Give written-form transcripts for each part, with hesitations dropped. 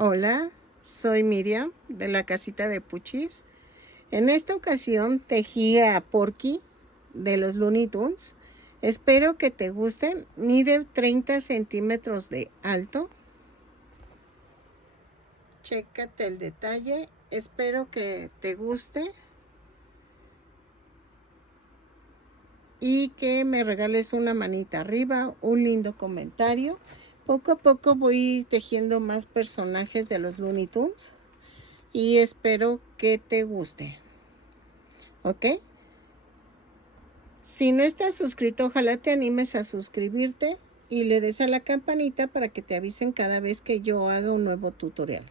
Hola, soy Miriam de la casita de Puchis. En esta ocasión tejí a Porky de los Looney Tunes. Espero que te gusten. Mide 30 centímetros de alto. Chécate el detalle. Espero que te guste. Y que me regales una manita arriba, un lindo comentario. Poco a poco voy tejiendo más personajes de los Looney Tunes. Y espero que te guste. ¿Ok? Si no estás suscrito, ojalá te animes a suscribirte y le des a la campanita para que te avisen cada vez que yo haga un nuevo tutorial.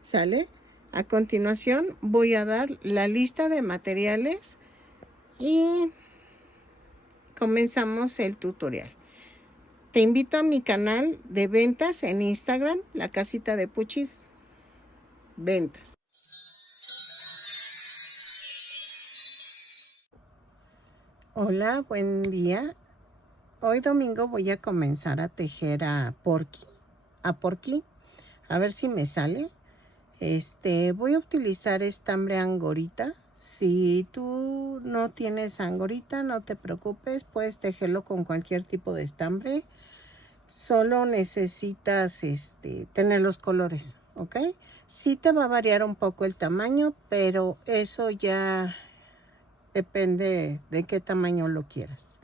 ¿Sale? A continuación voy a dar la lista de materiales y comenzamos el tutorial. Te invito a mi canal de ventas en Instagram, la casita de Puchis Ventas. Hola, buen día. Hoy domingo voy a comenzar a tejer a Porky. A ver si me sale. Voy a utilizar estambre angorita. Si tú no tienes angorita, no te preocupes, puedes tejerlo con cualquier tipo de estambre. Solo necesitas tener los colores, ¿ok? Sí te va a variar un poco el tamaño, pero eso ya depende de qué tamaño lo quieras.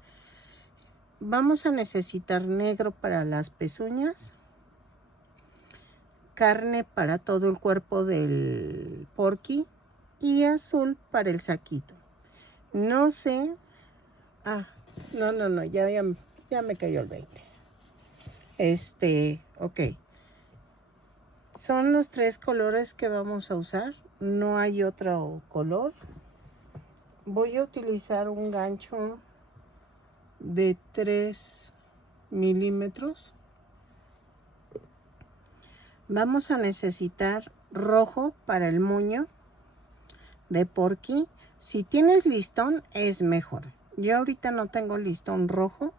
Vamos a necesitar negro para las pezuñas, carne para todo el cuerpo del Porky y azul para el saquito. No sé. No, ya me cayó el 20. Ok. Son los 3 colores que vamos a usar. No hay otro color. Voy a utilizar un gancho de 3 milímetros. Vamos a necesitar rojo para el moño de Porky. Si tienes listón es mejor. Yo ahorita no tengo listón rojo,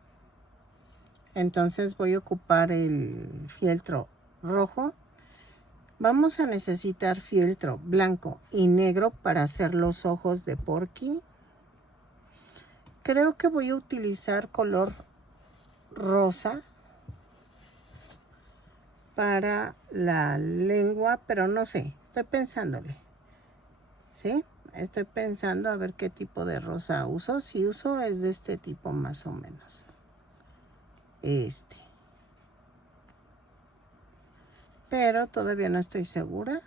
entonces voy a ocupar el fieltro rojo. Vamos a necesitar fieltro blanco y negro para hacer los ojos de Porky. Creo que voy a utilizar color rosa para la lengua, pero no sé, estoy pensándole. ¿Sí? Estoy pensando a ver qué tipo de rosa uso. Si uso es de este tipo más o menos. Pero todavía no estoy segura.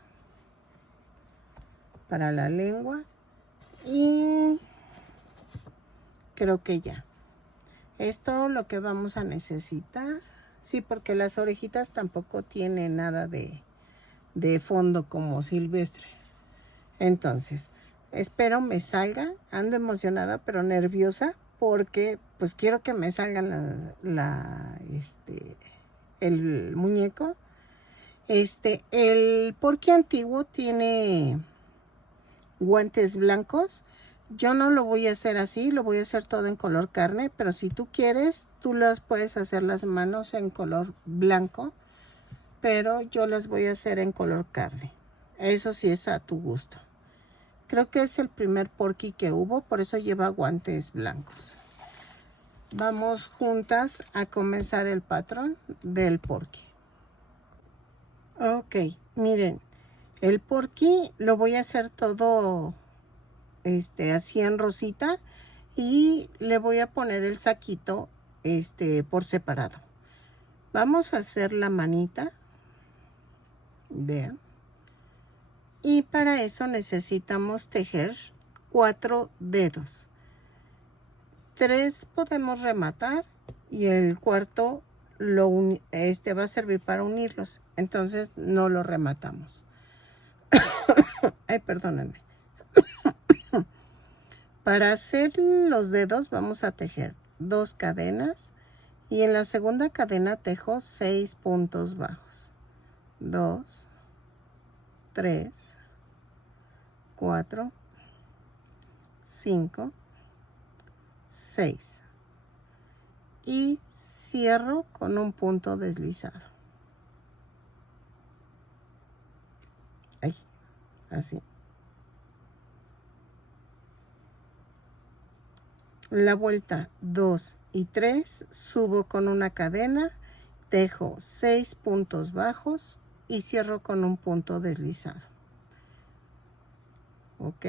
Para la lengua. Y creo que ya. Es todo lo que vamos a necesitar. Sí, porque las orejitas tampoco tienen nada de fondo como silvestre. Entonces, espero me salga. Ando emocionada pero nerviosa porque pues quiero que me salga el muñeco. El Porky antiguo tiene guantes blancos. Yo no lo voy a hacer así, lo voy a hacer todo en color carne, pero si tú quieres, tú las puedes hacer las manos en color blanco, pero yo las voy a hacer en color carne. Eso sí es a tu gusto. Creo que es el primer Porky que hubo, por eso lleva guantes blancos. Vamos juntas a comenzar el patrón del Porky. Ok, miren, el Porky lo voy a hacer todo así en rosita y le voy a poner el saquito por separado. Vamos a hacer la manita, vean, y para eso necesitamos tejer 4 dedos. 3 podemos rematar y el cuarto va a servir para unirlos, entonces no lo rematamos. Ay, perdónenme. Para hacer los dedos vamos a tejer 2 cadenas y en la segunda cadena tejo 6 puntos bajos. 2, 3, 4, 5, 6 y cierro con un punto deslizado. así. La vuelta 2 y 3 subo con una cadena, tejo 6 puntos bajos y cierro con un punto deslizado. ¿Ok?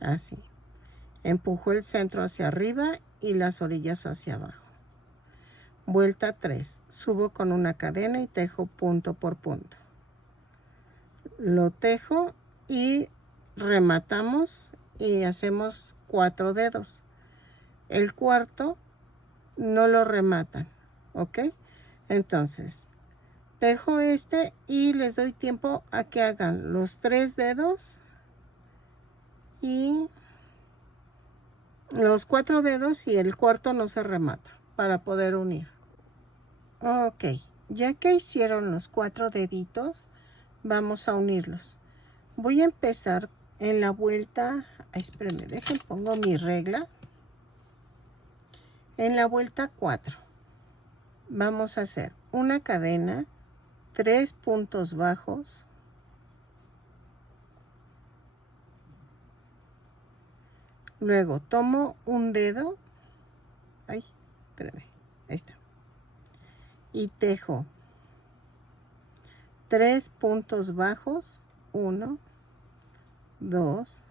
Así. Empujo el centro hacia arriba y las orillas hacia abajo. Vuelta 3. Subo con una cadena y tejo punto por punto. Lo tejo y rematamos y hacemos 4 dedos. El cuarto no lo rematan, ¿ok? Entonces, tejo este y les doy tiempo a que hagan los 3 dedos y los 4 dedos y el cuarto no se remata para poder unir. Ok, ya que hicieron los 4 deditos, vamos a unirlos. Voy a empezar en la vuelta, espérenme, dejen, pongo mi regla. En la vuelta 4 vamos a hacer una cadena, 3 puntos bajos, luego tomo un dedo, ay, espérenme, ahí está, y tejo 3 puntos bajos, 1, 2,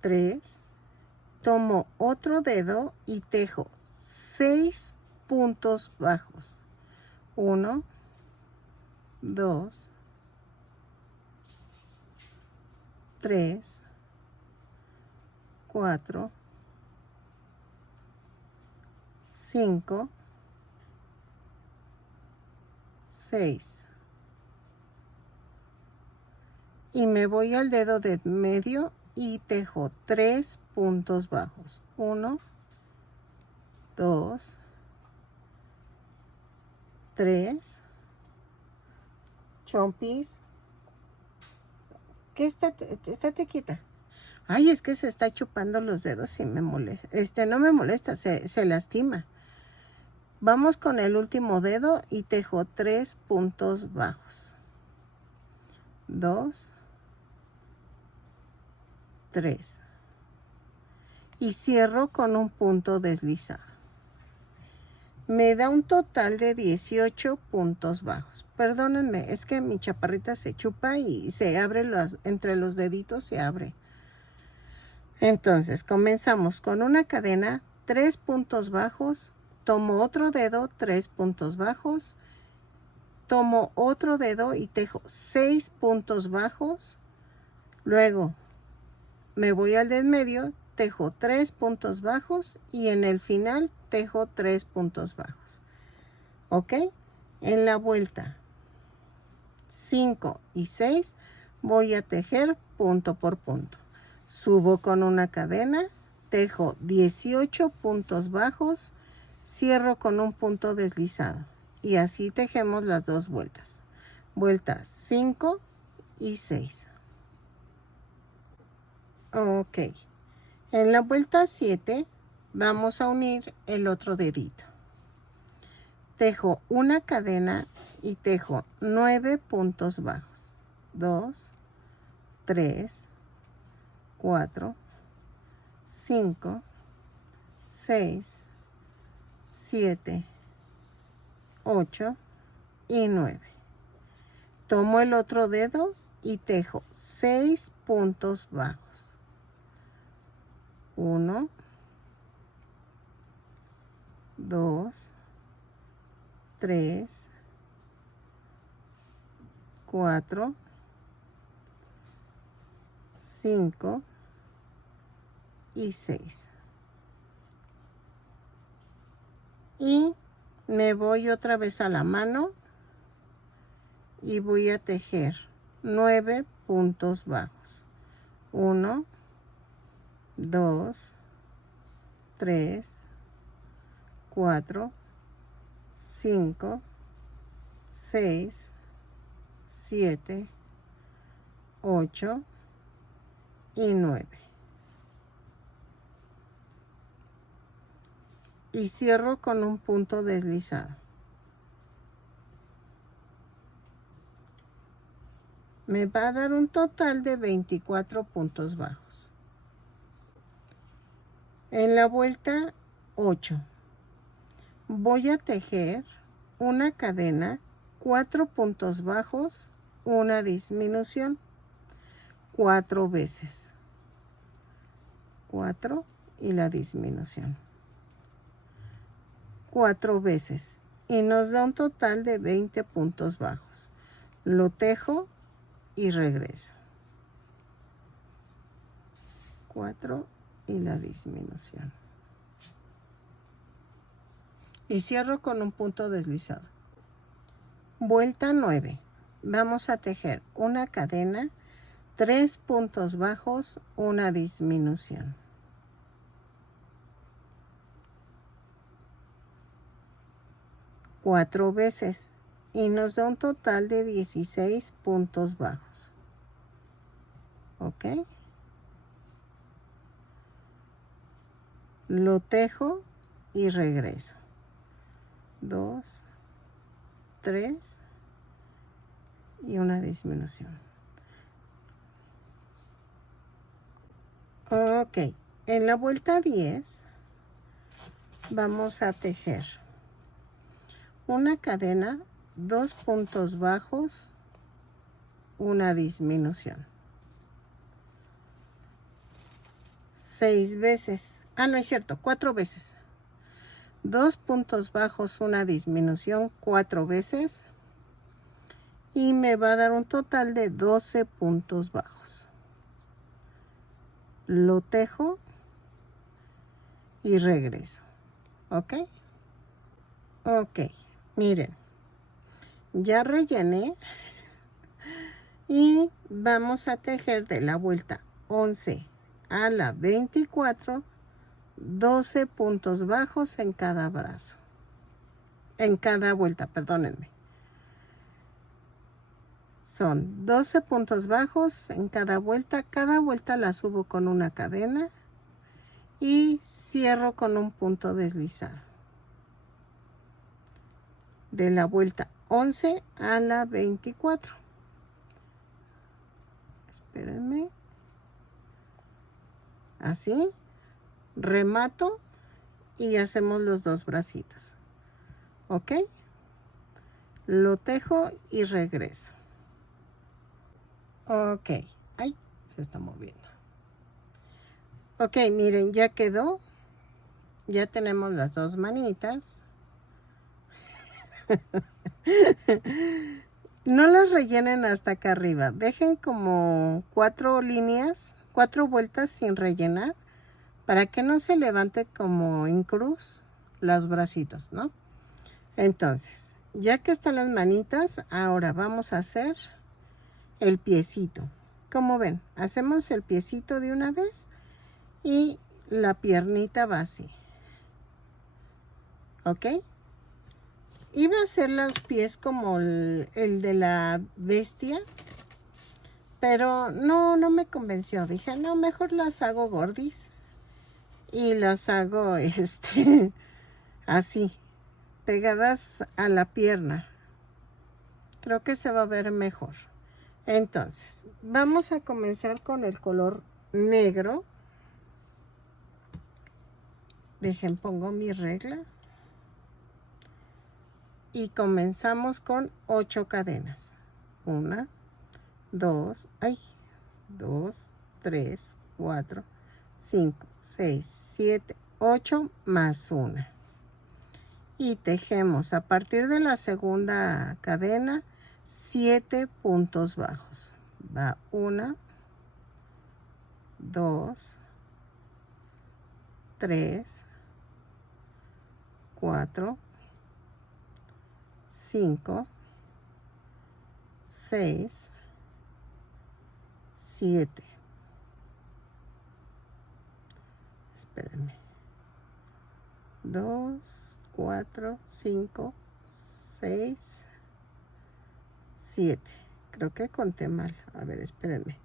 3, tomo otro dedo y tejo 6 puntos bajos, 1, 2, 3, 4, 5, 6. Y me voy al dedo de medio y tejo 3 puntos bajos. 1, 2, 3. Chompis. ¿Qué estate quieta? Ay, es que se está chupando los dedos y me molesta. No me molesta, se lastima. Vamos con el último dedo y tejo 3 puntos bajos. 2, 3. Y cierro con un punto deslizado. Me da un total de 18 puntos bajos. Perdónenme, es que mi chaparrita se chupa y se abre entre los deditos, se abre. Entonces, comenzamos con una cadena, 3 puntos bajos, tomo otro dedo, 3 puntos bajos, tomo otro dedo y tejo 6 puntos bajos, luego me voy al del medio, tejo 3 puntos bajos y en el final tejo 3 puntos bajos. ¿Ok? En la vuelta 5 y 6 voy a tejer punto por punto. Subo con una cadena, tejo 18 puntos bajos, cierro con un punto deslizado y así tejemos las dos vueltas. Vueltas 5 y 6. Ok. En la vuelta 7 vamos a unir el otro dedito. Tejo una cadena y tejo 9 puntos bajos. 2, 3, 4, 5, 6, 7, 8 y 9. Tomo el otro dedo y tejo 6 puntos bajos. 1, 2, 3, 4, 5 y 6. Y me voy otra vez a la mano y voy a tejer 9 puntos bajos. 1, 2, 3, 4, 5, 6, 7, 8 y 9. y cierro con un punto deslizado. Me va a dar un total de 24 puntos bajos. En la vuelta 8 voy a tejer una cadena, 4 puntos bajos, una disminución, 4 veces. 4 y la disminución. 4 veces. Y nos da un total de 20 puntos bajos. Lo tejo y regreso. 4 y la disminución. Y cierro con un punto deslizado. Vuelta 9. Vamos a tejer una cadena, 3 puntos bajos, una disminución. 4 veces y nos da un total de 16 puntos bajos. ¿Ok? Lo tejo y regreso. 2, 3 y una disminución. Ok, en la vuelta 10 vamos a tejer una cadena, 2 puntos bajos, una disminución. 6 veces. Ah, no es cierto, 4 veces. 2 puntos bajos, una disminución, 4 veces. Y me va a dar un total de 12 puntos bajos. Lo tejo y regreso. ¿Ok? Ok, miren. Ya rellené. Y vamos a tejer de la vuelta 11 a la 24, 12 puntos bajos en cada brazo. En cada vuelta, perdónenme. Son 12 puntos bajos en cada vuelta. Cada vuelta la subo con una cadena y cierro con un punto deslizado. De la vuelta 11 a la 24. Espérenme. Así. Remato y hacemos los dos bracitos. ¿Ok? Lo tejo y regreso. Ok. Ay, se está moviendo. Ok, miren, ya quedó. Ya tenemos las dos manitas. No las rellenen hasta acá arriba. Dejen como 4 líneas, 4 vueltas sin rellenar, para que no se levante como en cruz los bracitos, ¿no? Entonces, ya que están las manitas, ahora vamos a hacer el piecito. Como ven, hacemos el piecito de una vez y la piernita va así. ¿Ok? Iba a hacer los pies como el de la bestia, pero no me convenció. Dije, no, mejor las hago gordis y las hago así, pegadas a la pierna. Creo que se va a ver mejor. Entonces, vamos a comenzar con el color negro. Dejen, pongo mi regla. Y comenzamos con 8 cadenas. 1, 2, 3, 4, 5, 6, 7, 8 más 1. Y tejemos a partir de la segunda cadena 7 puntos bajos. Va 1, 2, 3, 4, 5, 6, 7. Espérenme. 2, 4, 5, 6, 7. Creo que conté mal. A ver, espérenme.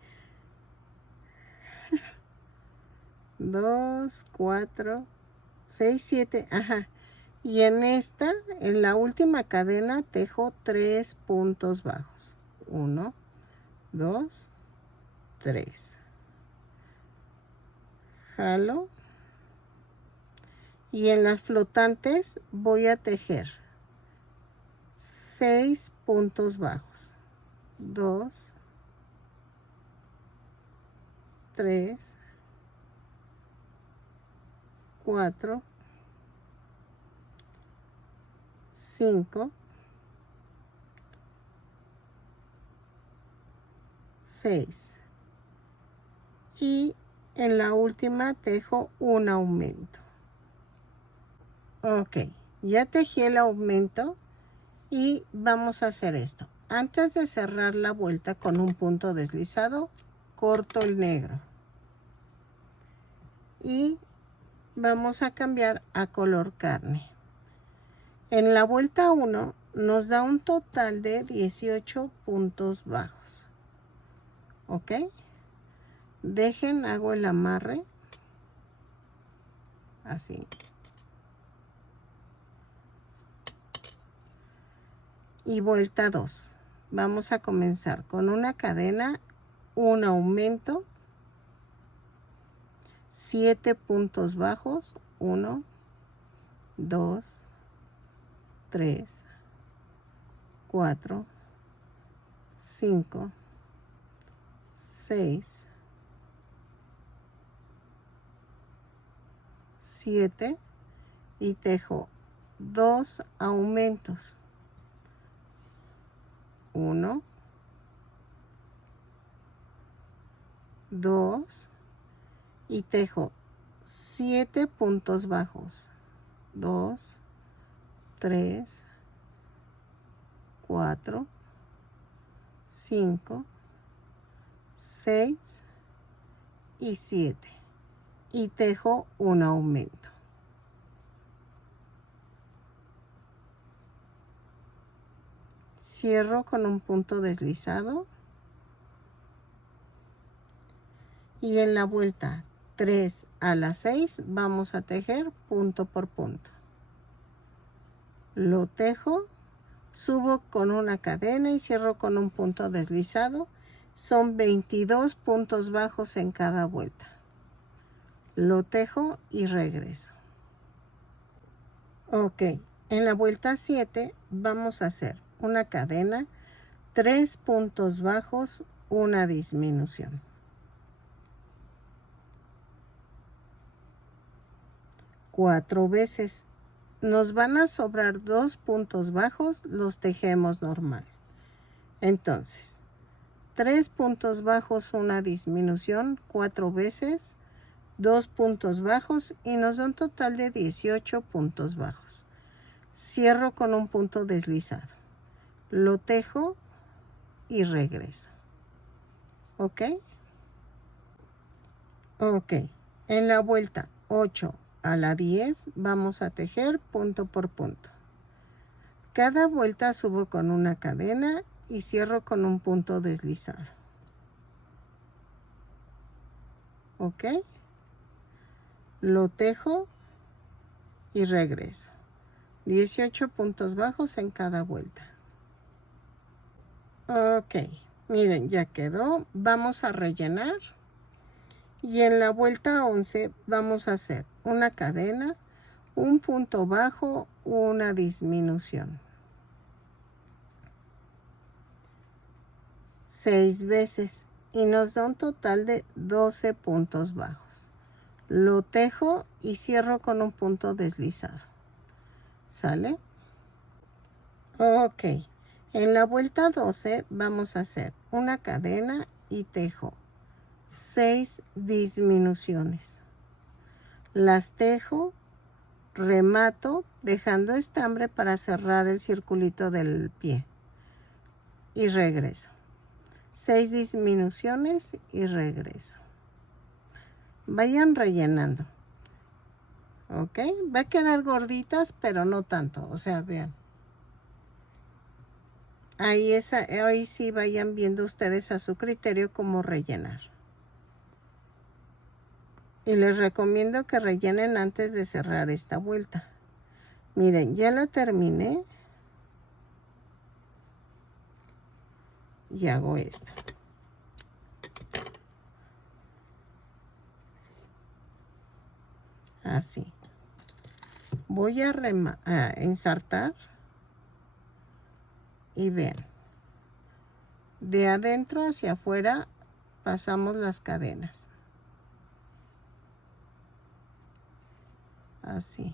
2, 4, 6, 7, ajá. Y en esta, en la última cadena, tejo 3 puntos bajos. 1, 2, 3. Jalo. Y en las flotantes voy a tejer 6 puntos bajos. 2, 3, 4, 5, 6. Y en la última tejo un aumento. Ok, ya tejí el aumento y vamos a hacer esto. Antes de cerrar la vuelta con un punto deslizado, corto el negro. Y vamos a cambiar a color carne. En la vuelta 1 nos da un total de 18 puntos bajos. ¿Ok? Hago el amarre. Así. Y vuelta 2. Vamos a comenzar con una cadena, un aumento, 7 puntos bajos, 1, 2, 3, 4, 5, 6, 7 y tejo 2 aumentos. 1, 2 y tejo 7 puntos bajos. 2, 3, 4, 5, 6 y 7 y tejo un aumento. Cierro con un punto deslizado y en la vuelta 3 a la 6 vamos a tejer punto por punto. Lo tejo, subo con una cadena y cierro con un punto deslizado. Son 22 puntos bajos en cada vuelta. Lo tejo y regreso. Ok, en la vuelta 7 vamos a hacer una cadena, 3 puntos bajos, una disminución. Cuatro veces. Nos van a sobrar 2 puntos bajos, los tejemos normal. Entonces, 3 puntos bajos, una disminución, 4 veces, 2 puntos bajos y nos da un total de 18 puntos bajos. Cierro con un punto deslizado. Lo tejo y regreso. ¿Ok? Ok. En la vuelta 8 a la 10 vamos a tejer punto por punto. Cada vuelta subo con una cadena y cierro con un punto deslizado. ¿Ok? Lo tejo y regreso. 18 puntos bajos en cada vuelta. Ok, miren, ya quedó. Vamos a rellenar. Y en la vuelta 11 vamos a hacer una cadena, un punto bajo, una disminución. 6 veces y nos da un total de 12 puntos bajos. Lo tejo y cierro con un punto deslizado. ¿Sale? Ok. En la vuelta 12 vamos a hacer una cadena y tejo 6 disminuciones. Las tejo, remato dejando estambre para cerrar el circulito del pie y regreso. 6 disminuciones y regreso. Vayan rellenando. ¿Ok? Va a quedar gorditas, pero no tanto. O sea, vean. Ahí sí vayan viendo ustedes a su criterio cómo rellenar. Y les recomiendo que rellenen antes de cerrar esta vuelta. Miren, ya la terminé. Y hago esta. Así. Voy a ensartar. Y vean. De adentro hacia afuera pasamos las cadenas. Así.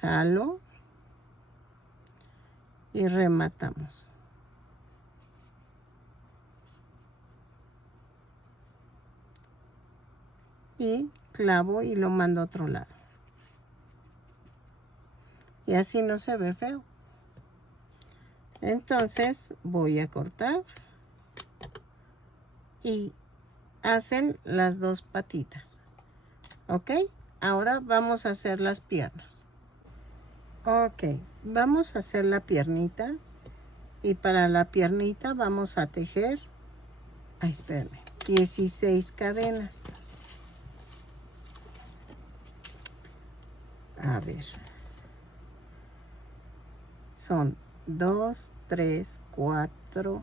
Jalo. Y rematamos. Y clavo y lo mando a otro lado. Y así no se ve feo. Entonces voy a cortar. Y hacen las dos patitas. ¿Ok? Ahora vamos a hacer las piernas. Ok, vamos a hacer la piernita. Y para la piernita vamos a tejer, espérenme, 16 cadenas. A ver. Son 2, 3, 4,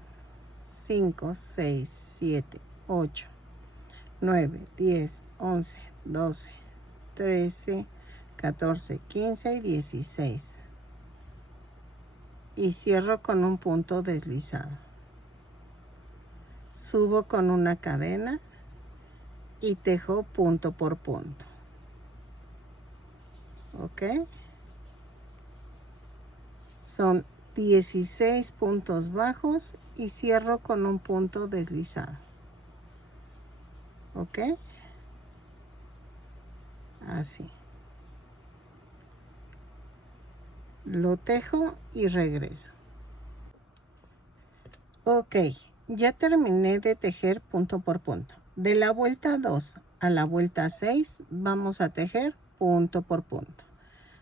5, 6, 7, 8, 9, 10, 11, 12, 13, 14, 15 y 16. Y cierro con un punto deslizado. Subo con una cadena y tejo punto por punto. ¿Ok? Son 16 puntos bajos y cierro con un punto deslizado. ¿Ok? Así. Lo tejo y regreso. Ok, ya terminé de tejer punto por punto. De la vuelta 2 a la vuelta 6 vamos a tejer punto por punto.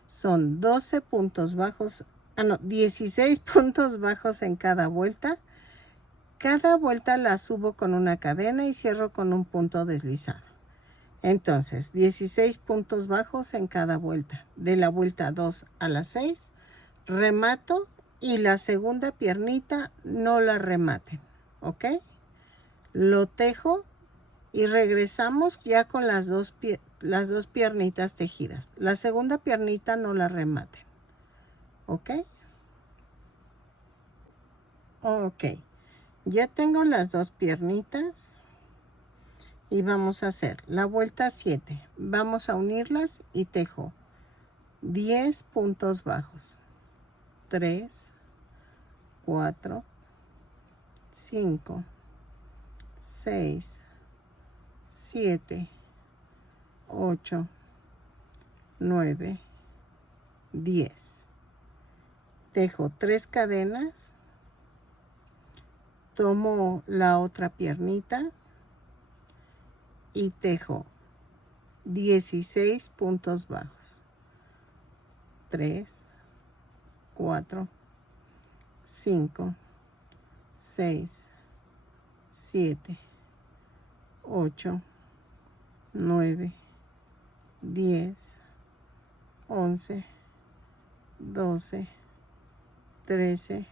Son 12 puntos bajos, 16 puntos bajos en cada vuelta. Cada vuelta la subo con una cadena y cierro con un punto deslizado. Entonces, 16 puntos bajos en cada vuelta. De la vuelta 2 a la 6, remato y la segunda piernita no la rematen. ¿Ok? Lo tejo y regresamos ya con las dos piernitas tejidas. La segunda piernita no la rematen. ¿Ok? Ok. Ya tengo las dos piernitas. Y vamos a hacer la vuelta 7. Vamos a unirlas y tejo 10 puntos bajos. 3, 4, 5, 6, 7, 8, 9, 10. Tejo 3 cadenas. Tomo la otra piernita y tejo 16 puntos bajos. 3, 4, 5, 6, 7, 8, 9, 10, 11, 12, 13,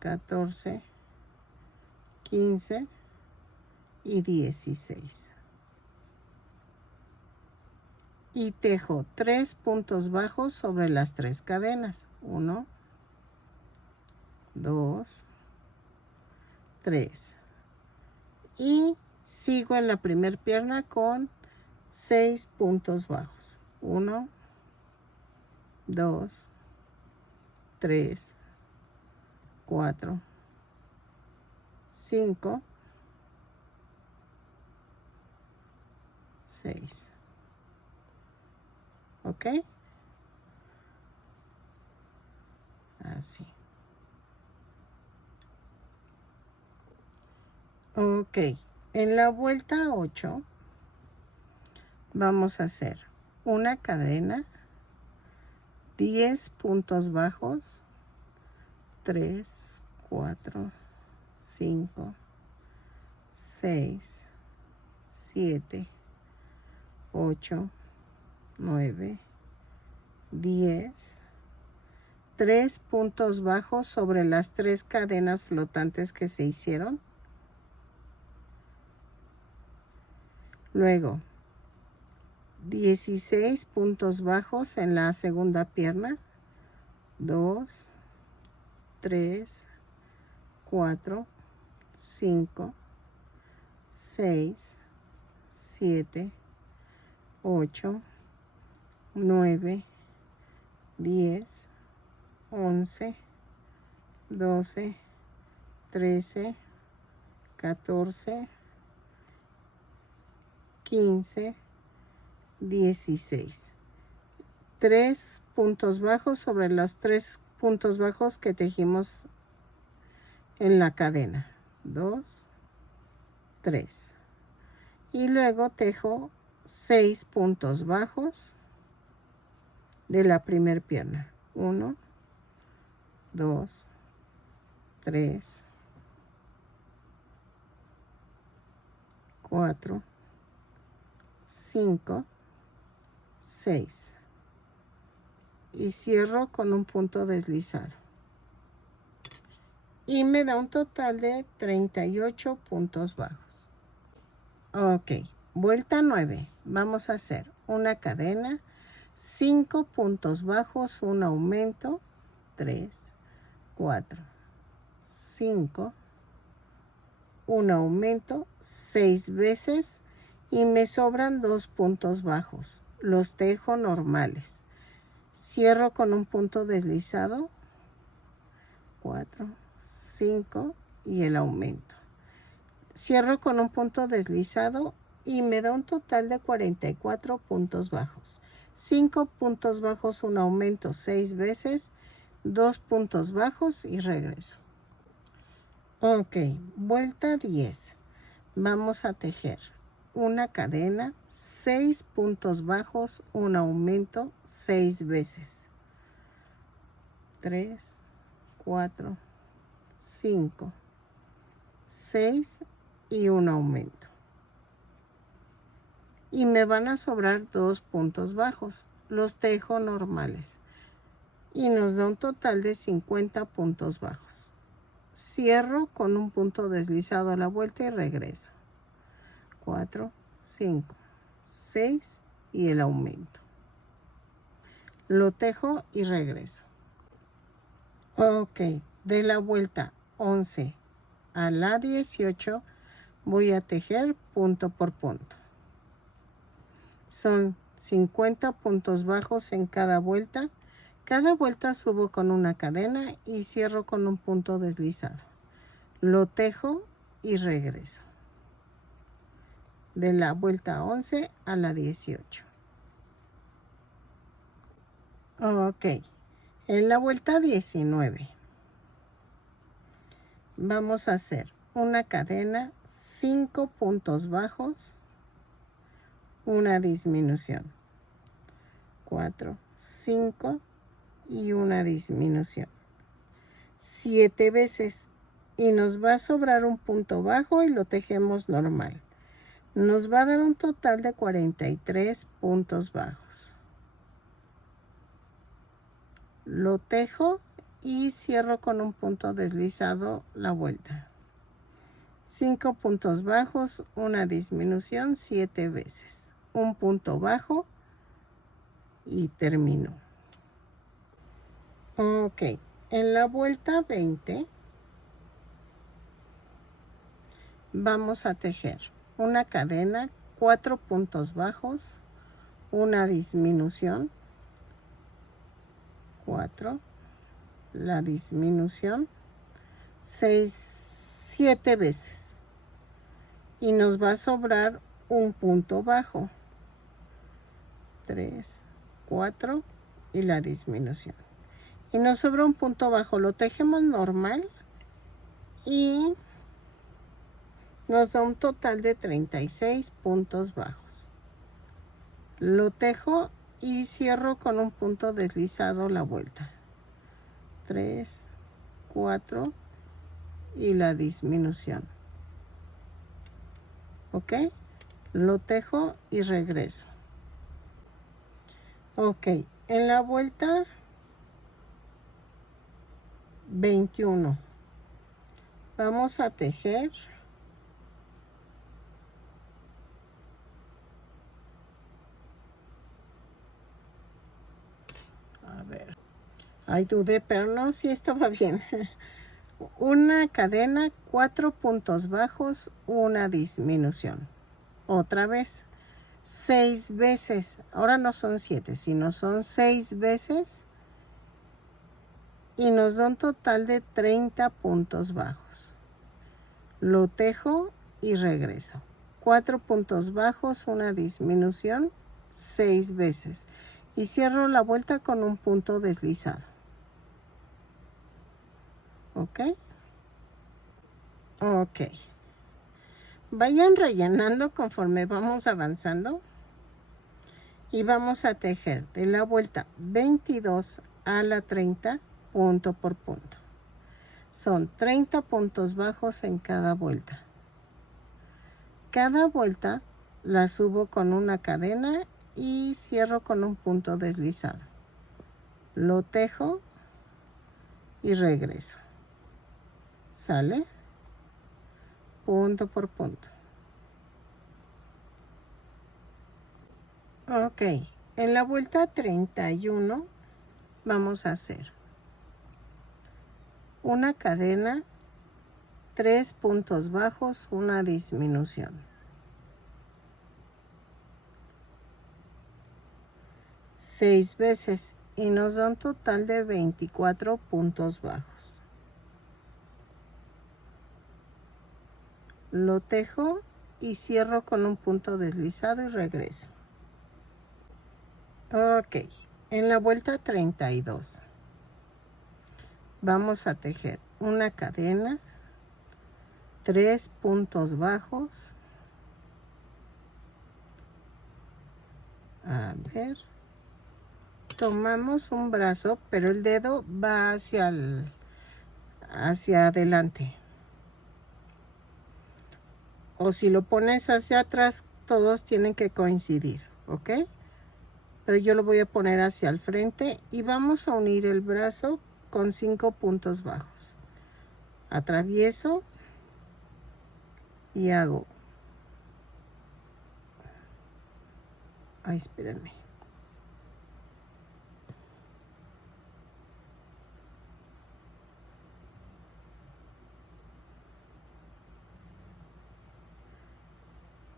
14, 15 y 16. Y tejo 3 puntos bajos sobre las 3 cadenas. 1, 2, 3. Y sigo en la primera pierna con 6 puntos bajos. 1, 2, 3, 4, 5, 6. ¿Ok? Así. Ok. En la vuelta 8 vamos a hacer una cadena, 10 puntos bajos, 3, 4, 5, 6, 7, 8, 9, 10. 3 puntos bajos sobre las 3 cadenas flotantes que se hicieron. Luego 16 puntos bajos en la segunda pierna. 2, 3, 4, 5, 6, 7, 8, 9, 10, 11, 12, 13, 14, 15, 16. 3 puntos bajos sobre los 3 puntos bajos que tejimos en la cadena. 2, 3. Y luego tejo 6 puntos bajos de la primera pierna. 1, 2, 3, 4, 5, 6. Y cierro con un punto deslizado. Y me da un total de 38 puntos bajos. Ok, vuelta 9. Vamos a hacer una cadena, 5 puntos bajos, un aumento, 3, 4, 5, un aumento 6 veces y me sobran 2 puntos bajos. Los tejo normales. Cierro con un punto deslizado, 4, 5 y el aumento. Cierro con un punto deslizado y me da un total de 44 puntos bajos. 5 puntos bajos, un aumento 6 veces, 2 puntos bajos y regreso. Ok, vuelta 10. Vamos a tejer una cadena, 6 puntos bajos, un aumento 6 veces. 3, 4, 5, 6 y un aumento. Y me van a sobrar 2 puntos bajos. Los tejo normales. Y nos da un total de 50 puntos bajos. Cierro con un punto deslizado a la vuelta y regreso. 4, 5, 6 y el aumento. Lo tejo y regreso. Ok, de la vuelta 11 a la 18 voy a tejer punto por punto. Son 50 puntos bajos en cada vuelta. Cada vuelta subo con una cadena y cierro con un punto deslizado. Lo tejo y regreso. De la vuelta 11 a la 18. Ok, en la vuelta 19 vamos a hacer una cadena, 5 puntos bajos, una disminución, 4, 5 y una disminución, 7 veces, y nos va a sobrar un punto bajo y lo tejemos normal. Nos va a dar un total de 43 puntos bajos. Lo tejo y cierro con un punto deslizado la vuelta. 5 puntos bajos, una disminución 7 veces. Un punto bajo y termino. Ok, en la vuelta 20 vamos a tejer una cadena, 4 puntos bajos, una disminución, 4, la disminución, 7 veces. Y nos va a sobrar un punto bajo, 3, 4 y la disminución. Y nos sobra un punto bajo, lo tejemos normal y nos da un total de 36 puntos bajos. Lo tejo y cierro con un punto deslizado la vuelta. 3, 4 y la disminución. ¿ok? Lo tejo y regreso. Ok, en la vuelta 21 vamos a tejer a ver, ay, dudé, pero no, sí estaba bien. Una cadena, 4 puntos bajos, una disminución. Otra vez, 6 veces. Ahora no son 7, sino son 6 veces. Y nos da un total de 30 puntos bajos. Lo tejo y regreso. 4 puntos bajos, una disminución, 6 veces. Y cierro la vuelta con un punto deslizado. ¿Ok? Ok. Vayan rellenando conforme vamos avanzando. Y vamos a tejer de la vuelta 22 a la 30, punto por punto. Son 30 puntos bajos en cada vuelta. Cada vuelta la subo con una cadena y cierro con un punto deslizado. Lo tejo y regreso. ¿Sale? Punto por punto. Ok, en la vuelta 31 vamos a hacer una cadena, 3 puntos bajos, una disminución. 6 veces y nos da un total de 24 puntos bajos. Lo tejo y cierro con un punto deslizado y regreso. Ok, en la vuelta 32 vamos a tejer una cadena, 3 puntos bajos. A ver, tomamos un brazo, pero el dedo va hacia adelante. O si lo pones hacia atrás, todos tienen que coincidir, ¿ok? Pero yo lo voy a poner hacia el frente y vamos a unir el brazo con 5 puntos bajos. Atravieso y hago. Ay, espérenme.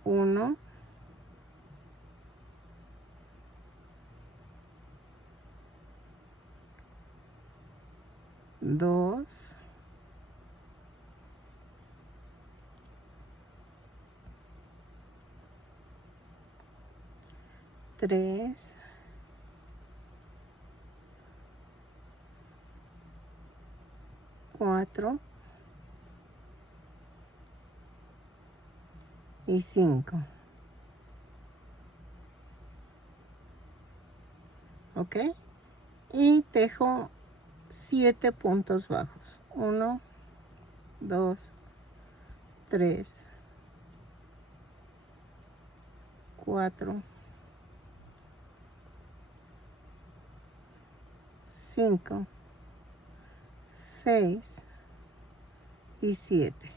Uno, dos, tres, cuatro y 5. ¿Ok? Y tejo 7 puntos bajos. 1, 2, 3, 4, 5, 6 y 7.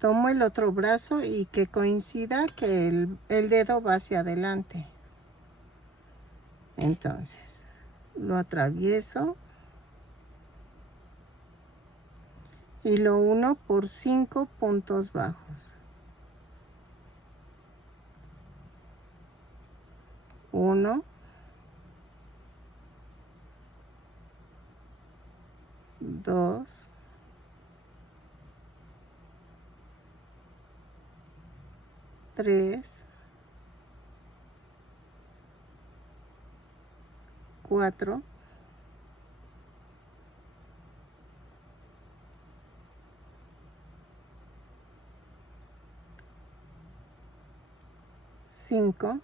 Tomo el otro brazo y que coincida que el dedo va hacia adelante. Entonces, lo atravieso y lo uno por 5 puntos bajos. 1, 2, 3, 4, 5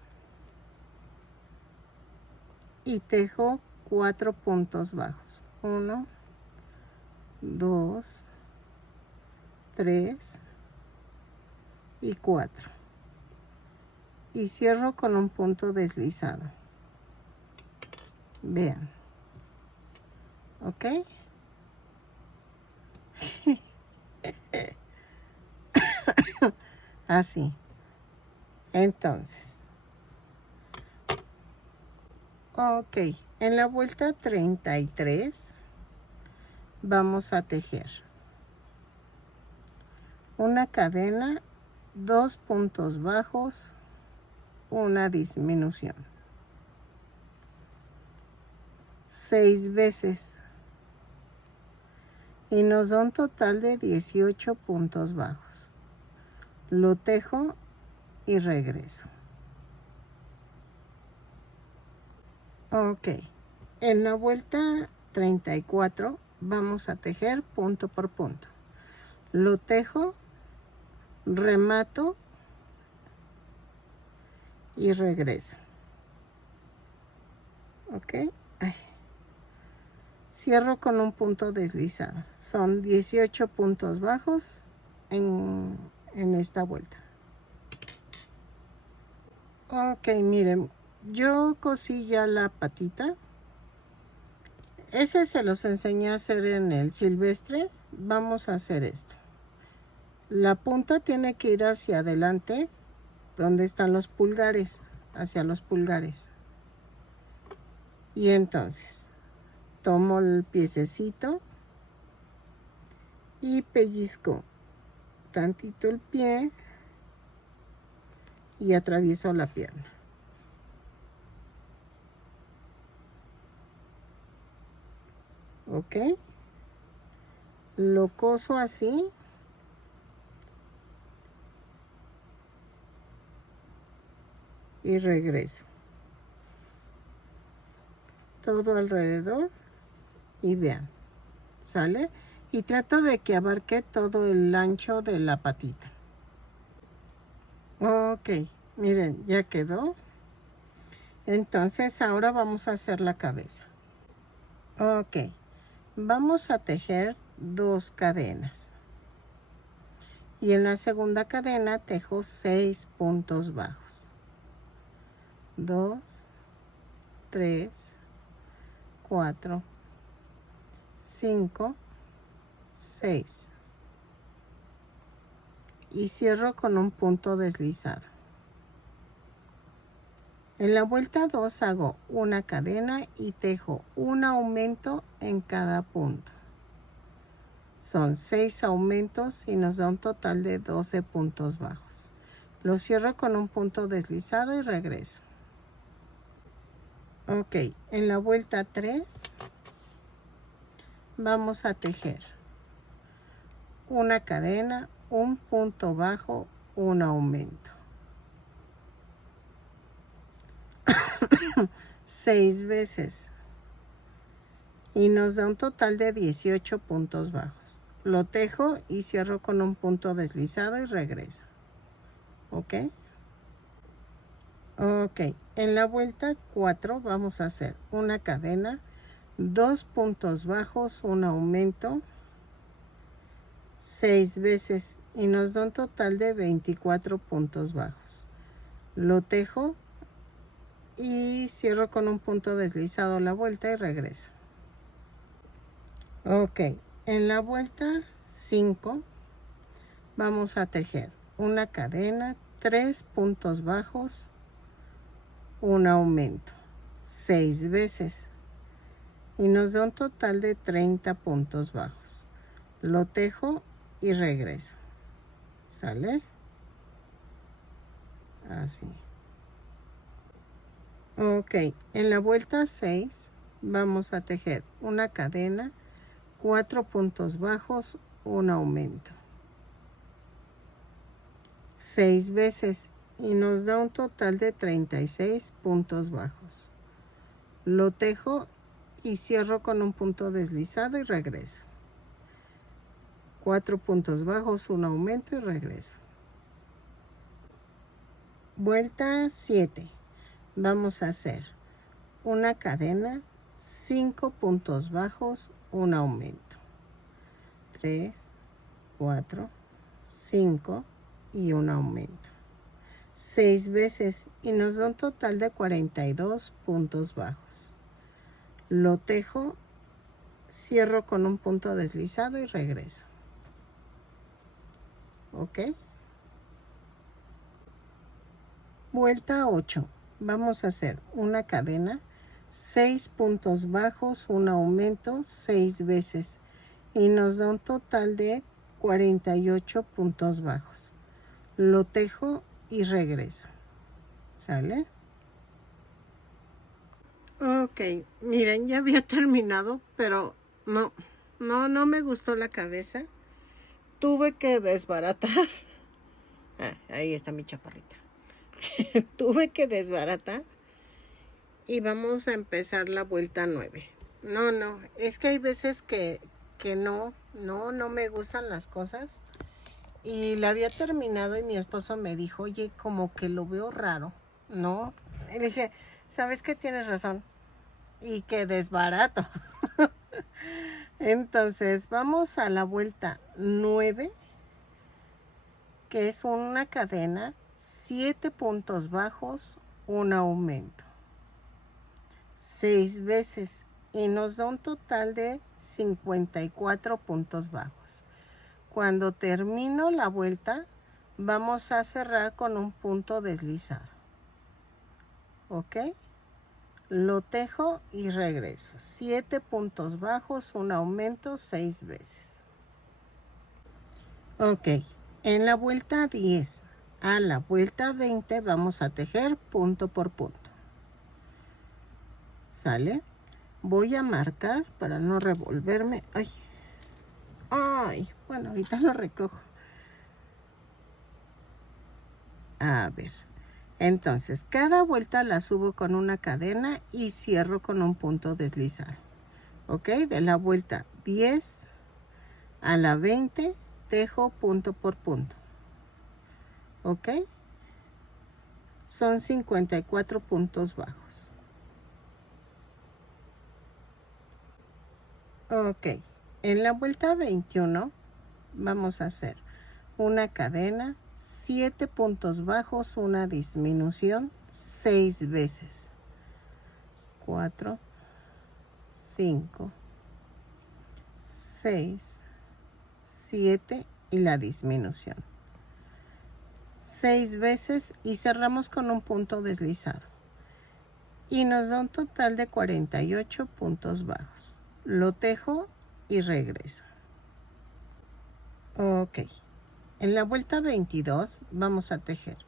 y tejo 4 puntos bajos. 1, 2, 3, y 4. Y cierro con un punto deslizado. Vean. ¿Ok? Así. Entonces. Ok. En la vuelta 33 vamos a tejer una cadena, 2 puntos bajos, una disminución. 6 veces. Y nos da un total de 18 puntos bajos. Lo tejo y regreso. Ok. En la vuelta 34 vamos a tejer punto por punto. Lo tejo, remato y regreso. Ok. Ay. Cierro con un punto deslizado. Son 18 puntos bajos en esta vuelta. Ok, miren, yo cosí ya la patita. Ese se los enseñé a hacer en el silvestre. Vamos a hacer esto. La punta tiene que ir hacia adelante, donde están los pulgares, hacia los pulgares. Y entonces, tomo el piececito y pellizco tantito el pie y atravieso la pierna. Ok. Lo coso así. Y regreso. Todo alrededor. Y vean. ¿Sale? Y trato de que abarque todo el ancho de la patita. Ok. Miren, ya quedó. Entonces ahora vamos a hacer la cabeza. Ok. Vamos a tejer 2 cadenas. Y en la segunda cadena tejo 6 puntos bajos. 2, 3, 4, 5, 6. Y cierro con un punto deslizado. En la vuelta 2 hago una cadena y tejo un aumento en cada punto. Son 6 aumentos y nos da un total de 12 puntos bajos. Lo cierro con un punto deslizado y regreso. Ok, en la vuelta 3 vamos a tejer una cadena, un punto bajo, un aumento. 6 veces. Y nos da un total de 18 puntos bajos. Lo tejo y cierro con un punto deslizado y regreso. ¿Ok? Ok. En la vuelta 4 vamos a hacer una cadena, 2 puntos bajos, un aumento, 6 veces. Y nos da un total de 24 puntos bajos. Lo tejo y cierro con un punto deslizado la vuelta y regreso. Ok, en la vuelta 5 vamos a tejer una cadena, 3 puntos bajos, un aumento, 6 veces. Y nos da un total de 30 puntos bajos. Lo tejo y regreso. ¿Sale? Así. Ok, en la vuelta 6 vamos a tejer una cadena, 4 puntos bajos, un aumento. 6 veces y nos da un total de 36 puntos bajos. Lo tejo y cierro con un punto deslizado y regreso. 4 puntos bajos, un aumento y regreso. Vuelta 7. Vamos a hacer una cadena, 5 puntos bajos, un aumento. 3, 4, 5, y un aumento. 6 veces y nos da un total de 42 puntos bajos. Lo tejo, cierro con un punto deslizado y regreso. ¿Ok? Vuelta 8. Vamos a hacer una cadena, 6 puntos bajos, un aumento, 6 veces. Y nos da un total de 48 puntos bajos. Lo tejo y regreso. ¿Sale? Ok, miren, ya había terminado, pero no me gustó la cabeza. Tuve que desbaratar. Ahí está mi chaparrita. Tuve que desbaratar y vamos a empezar la vuelta 9. No, es que hay veces que no me gustan las cosas. Y la había terminado y mi esposo me dijo, oye, como que lo veo raro, ¿no? Y le dije, ¿sabes qué? Tienes razón. Y que desbarato. Entonces, vamos a la vuelta 9, que es una cadena, 7 puntos bajos, un aumento. 6 veces y nos da un total de 54 puntos bajos. Cuando termino la vuelta, vamos a cerrar con un punto deslizado. ¿Ok? Lo tejo y regreso. 7 puntos bajos, un aumento, 6 veces. Ok. En la vuelta 10 a la vuelta 20 vamos a tejer punto por punto. ¿Sale? Voy a marcar para no revolverme. Ay, bueno, ahorita lo recojo. A ver. Entonces, cada vuelta la subo con una cadena y cierro con un punto deslizado. ¿Ok? De la vuelta 10 a la 20, tejo punto por punto. ¿Ok? Son 54 puntos bajos. Ok. En la vuelta 21 vamos a hacer una cadena, 7 puntos bajos, una disminución, 6 veces. 4, 5, 6, 7 y la disminución. 6 veces y cerramos con un punto deslizado. Y nos da un total de 48 puntos bajos. Lo tejo y regreso. Ok. En la vuelta 22 vamos a tejer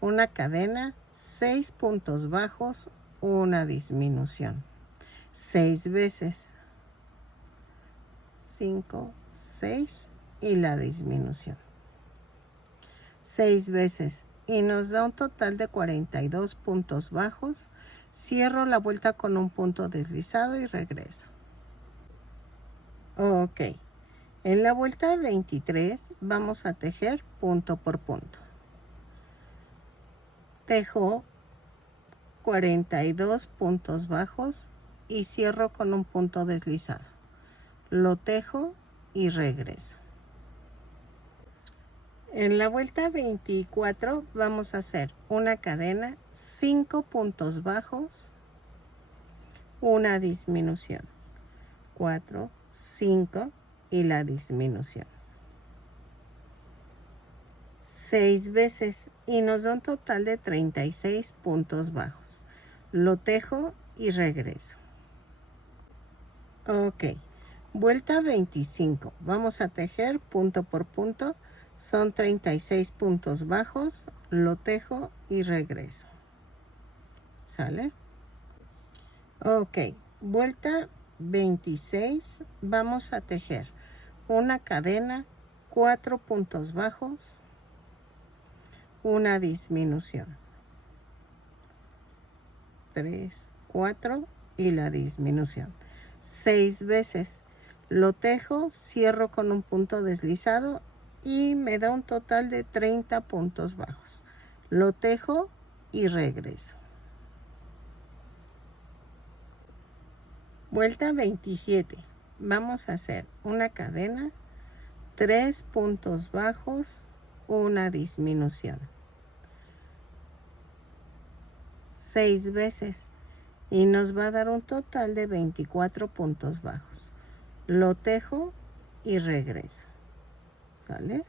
una cadena, 6 puntos bajos, una disminución. 6 veces. 5, 6 y la disminución. 6 veces y nos da un total de 42 puntos bajos. Cierro la vuelta con un punto deslizado y regreso. Ok. En la vuelta 23 vamos a tejer punto por punto. Tejo 42 puntos bajos y cierro con un punto deslizado. Lo tejo y regreso. En la vuelta 24 vamos a hacer una cadena, 5 puntos bajos, una disminución. 4, 5 y la disminución. 6 veces y nos da un total de 36 puntos bajos. Lo tejo y regreso. Ok. Vuelta 25. Vamos a tejer punto por punto. Son 36 puntos bajos. Lo tejo y regreso. ¿Sale? Ok. Vuelta 26. Vamos a tejer una cadena, 4 puntos bajos, una disminución. 3, 4 y la disminución. 6 veces. Lo tejo, cierro con un punto deslizado y me da un total de 30 puntos bajos. Lo tejo y regreso. Vuelta 27. Vamos a hacer una cadena, 3 puntos bajos, una disminución. 6 veces y nos va a dar un total de 24 puntos bajos. Lo tejo y regreso. ¿Sale?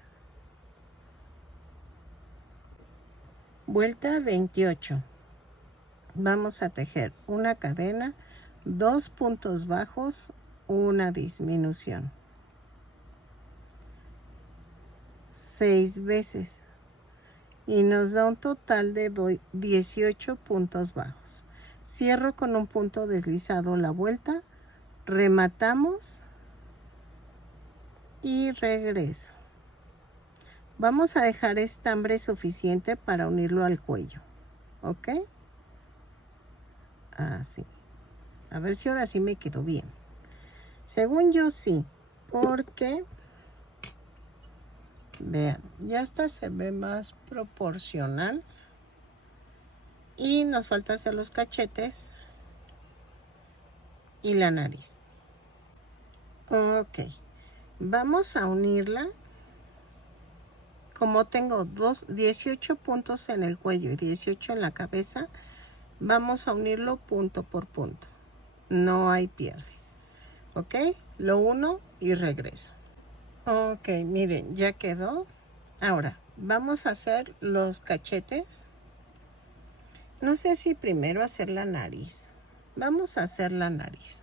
Vuelta 28. Vamos a tejer una cadena, 2 puntos bajos, una disminución. 6 veces y nos da un total de 18 puntos bajos. Cierro con un punto deslizado la vuelta, rematamos y regreso. Vamos a dejar estambre suficiente para unirlo al cuello, ¿ok? Así. A ver si ahora sí me quedó bien. Según yo sí, porque vean, ya hasta se ve más proporcional. Y nos falta hacer los cachetes y la nariz. Ok, vamos a unirla. Como tengo 18 puntos en el cuello y 18 en la cabeza, vamos a unirlo punto por punto. No hay pierde. Ok, lo uno y regreso. Ok, miren, ya quedó. Ahora, vamos a hacer los cachetes. No sé si primero hacer la nariz. Vamos a hacer la nariz.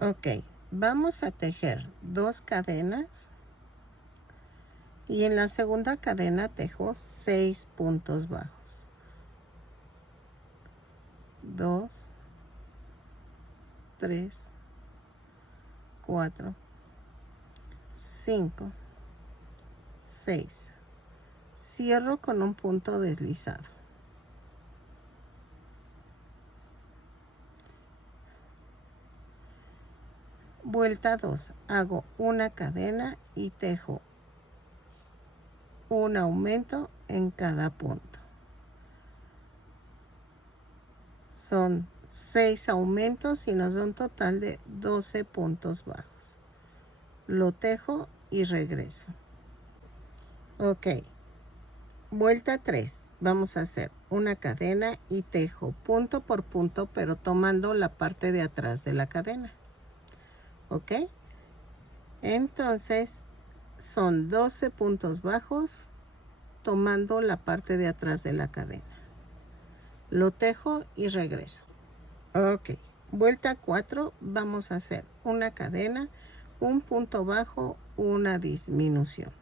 Ok, vamos a tejer 2 cadenas. Y en la segunda cadena tejo 6 puntos bajos. 2, 3, 4, 5, 6. Cierro con un punto deslizado. Vuelta 2. Hago una cadena y tejo un aumento en cada punto. Son 6 aumentos y nos da un total de 12 puntos bajos. Lo tejo y regreso. Ok. Vuelta 3. Vamos a hacer una cadena y tejo punto por punto, pero tomando la parte de atrás de la cadena. ¿Ok? Entonces, son 12 puntos bajos tomando la parte de atrás de la cadena. Lo tejo y regreso. Ok. Vuelta 4. Vamos a hacer una cadena, un punto bajo, una disminución.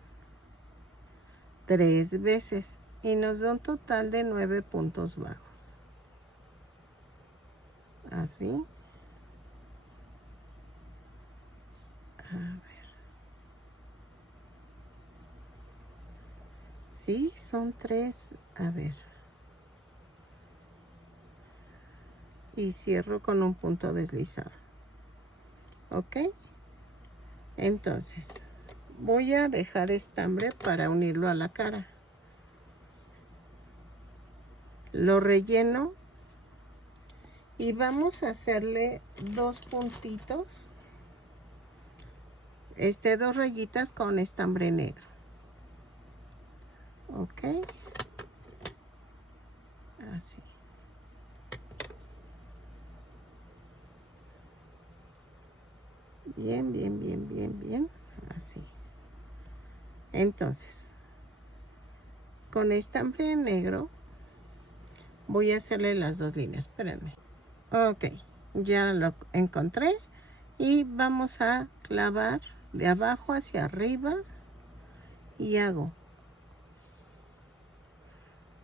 3 veces. Y nos da un total de 9 puntos bajos. Así. A ver. Sí, son 3. A ver. Y cierro con un punto deslizado. ¿Ok? Entonces, voy a dejar estambre para unirlo a la cara. Lo relleno. Y vamos a hacerle 2 puntitos. 2 rayitas con estambre negro. Ok. Así. Bien, bien, bien, bien, bien. Así. Entonces, con estambre negro voy a hacerle las 2 líneas. Espérenme. Ok. Ya lo encontré. Y vamos a clavar de abajo hacia arriba. Y hago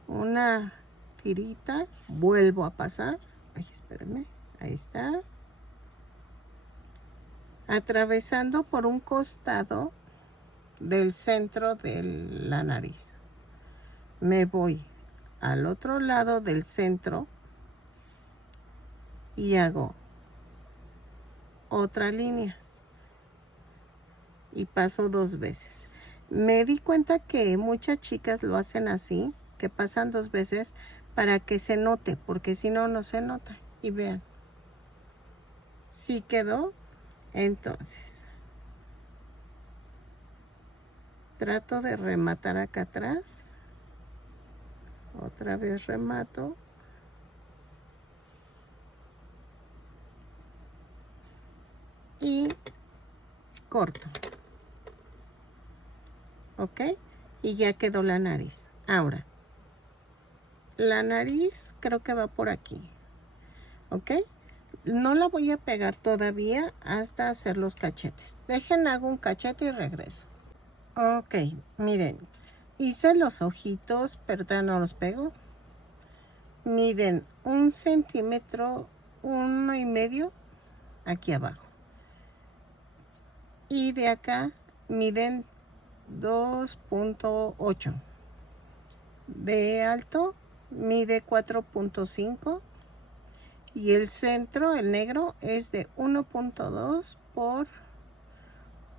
una tirita. Vuelvo a pasar. Ay, espérenme. Ahí está. Atravesando por un costado del centro de la nariz. Me voy al otro lado del centro y hago otra línea y paso 2 veces. Me di cuenta que muchas chicas lo hacen así, que pasan 2 veces para que se note, porque si no, no se nota. Y vean, si quedó, entonces trato de rematar acá atrás. Otra vez remato. Y corto. ¿Ok? Y ya quedó la nariz. Ahora, la nariz creo que va por aquí. ¿Ok? No la voy a pegar todavía hasta hacer los cachetes. Dejen, hago un cachete y regreso. Ok, miren. Hice los ojitos, pero todavía no los pego. Miden 1 centímetro, 1,5 aquí abajo. Y de acá miden 2,8. De alto mide 4,5. Y el centro, el negro, es de 1,2 por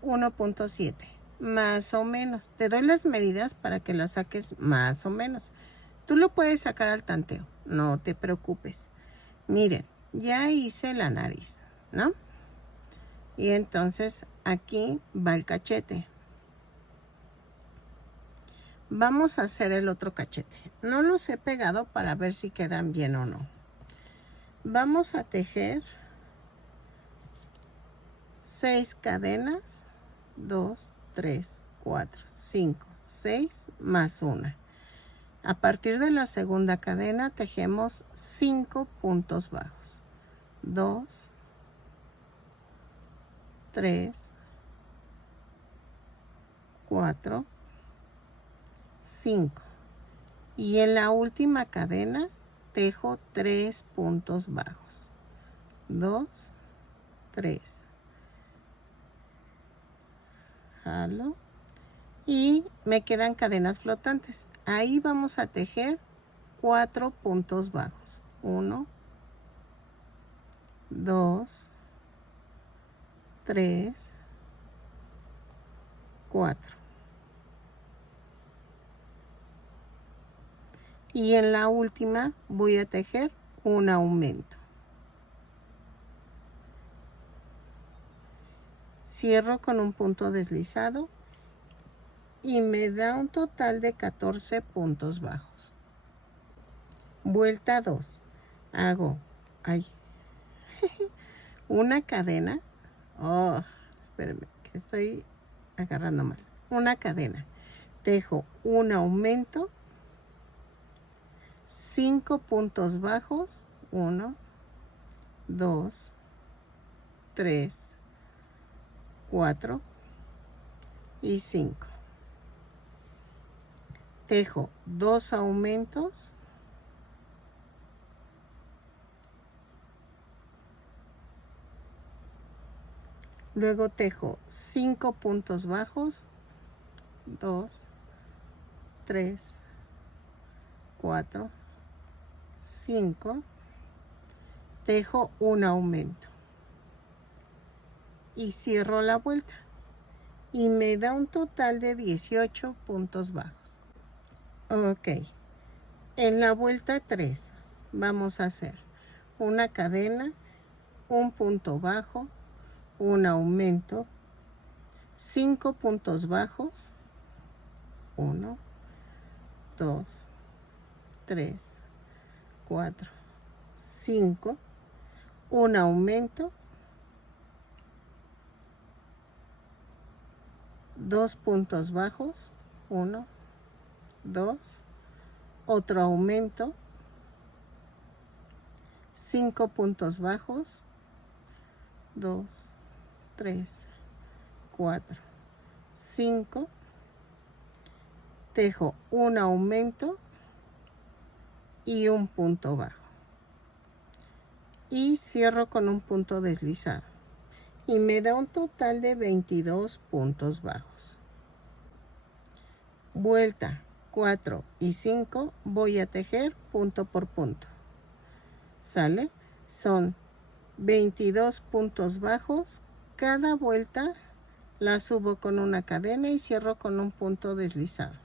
1,7. Más o menos. Te doy las medidas para que las saques más o menos. Tú lo puedes sacar al tanteo. No te preocupes. Miren, ya hice la nariz, ¿no? Y entonces aquí va el cachete. Vamos a hacer el otro cachete. No los he pegado para ver si quedan bien o no. Vamos a tejer 6 cadenas. 2, 3, 4, 5, 6 más 1. A partir de la segunda cadena tejemos 5 puntos bajos. 2, 3, 4, 5. Y en la última cadena tejo 3 puntos bajos. 2, 3. Jalo. Y me quedan cadenas flotantes. Ahí vamos a tejer 4 puntos bajos. 1, 2, 3, 4. Y en la última voy a tejer un aumento. Cierro con un punto deslizado y me da un total de 14 puntos bajos. Vuelta 2. Hago una cadena. Espérenme, que estoy agarrando mal. Una cadena. Tejo un aumento. 5 puntos bajos. 1, 2, 3, 4 y 5. Tejo 2 aumentos. Luego tejo 5 puntos bajos. 2, 3, 4, 5. Tejo un aumento. Y cierro la vuelta. Y me da un total de 18 puntos bajos. Ok. En la vuelta 3 vamos a hacer una cadena, un punto bajo, un aumento, 5 puntos bajos, 1, 2, 3, 4, 5, un aumento, 2 puntos bajos, 1, 2, otro aumento, 5 puntos bajos, 2, 3, 4, 5, tejo un aumento y un punto bajo. Y cierro con un punto deslizado. Y me da un total de 22 puntos bajos. Vuelta 4 y 5 voy a tejer punto por punto. ¿Sale? Son 22 puntos bajos. Cada vuelta la subo con una cadena y cierro con un punto deslizado.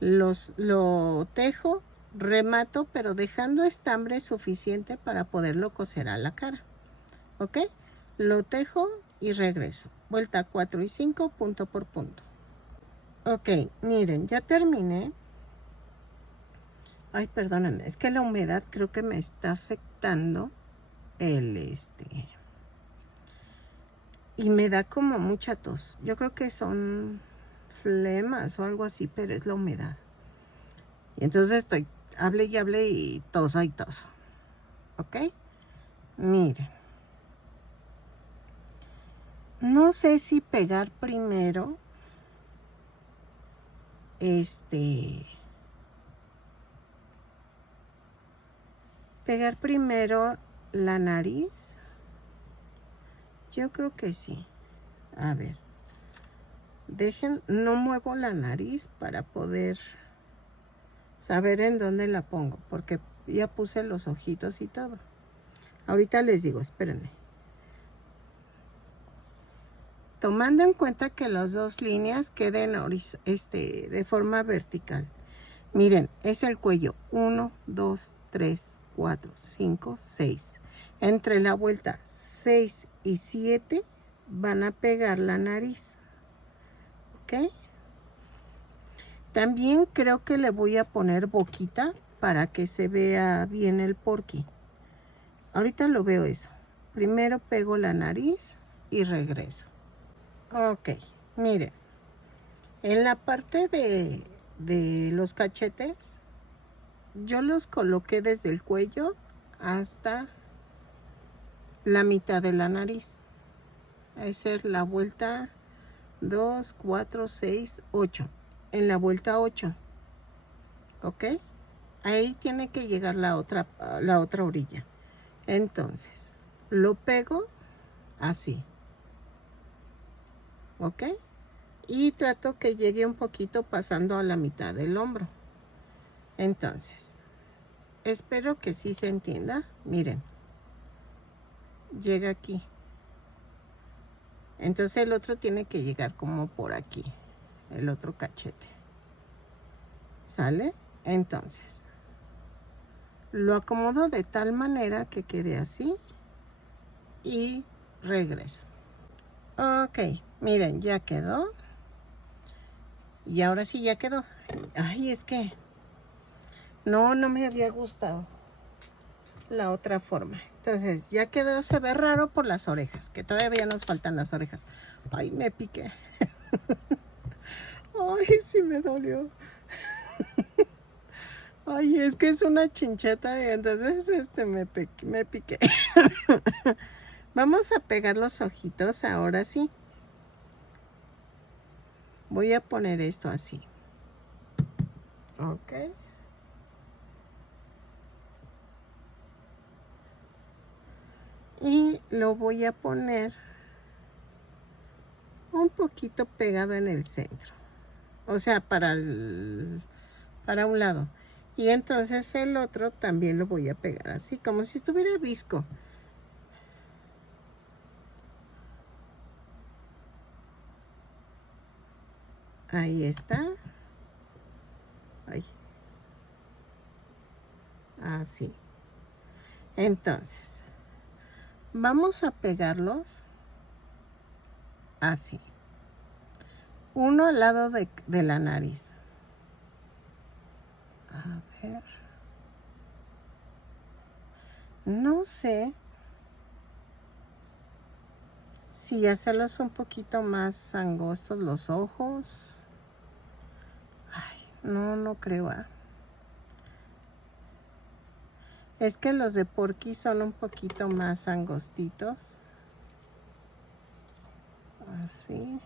Lo tejo, remato, pero dejando estambre suficiente para poderlo coser a la cara. ¿Ok? Lo tejo y regreso. Vuelta 4 y 5, punto por punto. Ok, miren, ya terminé. Ay, perdónenme, es que la humedad creo que me está afectando y me da como mucha tos. Yo creo que son flemas o algo así, pero es la humedad. Y entonces estoy, hable y toso y toso. ¿Ok? Miren. No sé si pegar primero, pegar primero la nariz. Yo creo que sí. A ver. No muevo la nariz para poder saber en dónde la pongo, porque ya puse los ojitos y todo. Ahorita les digo, espérenme. Tomando en cuenta que las dos líneas queden de forma vertical. Miren, es el cuello. 1, 2, 3, 4, 5, 6. Entre la vuelta 6 y 7 van a pegar la nariz. ¿Ok? También creo que le voy a poner boquita para que se vea bien el porqui. Ahorita lo veo eso. Primero pego la nariz y regreso. Ok, miren. En la parte de los cachetes, yo los coloqué desde el cuello hasta la mitad de la nariz. Esa es la vuelta 2, 4, 6, 8. En la vuelta 8. ¿Ok? Ahí tiene que llegar la otra orilla. Entonces, lo pego así. ¿Ok? Y trato que llegue un poquito pasando a la mitad del hombro. Entonces, espero que sí se entienda. Miren. Llega aquí. Entonces el otro tiene que llegar como por aquí. El otro cachete. ¿Sale? Entonces, lo acomodo de tal manera que quede así. Y regreso. Ok, miren, ya quedó. Y ahora sí ya quedó. Ay, es que no me había gustado la otra forma. Entonces, ya quedó, se ve raro por las orejas, que todavía nos faltan las orejas. Ay, me piqué. Ay, sí me dolió. Ay, es que es una chincheta y entonces me piqué. Vamos a pegar los ojitos ahora sí. Voy a poner esto así. Ok. Y lo voy a poner un poquito pegado en el centro. O sea, para un lado. Y entonces el otro también lo voy a pegar así, como si estuviera visco. Ahí está. Ay. Así. Entonces, vamos a pegarlos así. Uno al lado de la nariz. A ver. No sé si hacerlos un poquito más angostos los ojos. Ay, no creo. Es que los de Porky son un poquito más angostitos. Así.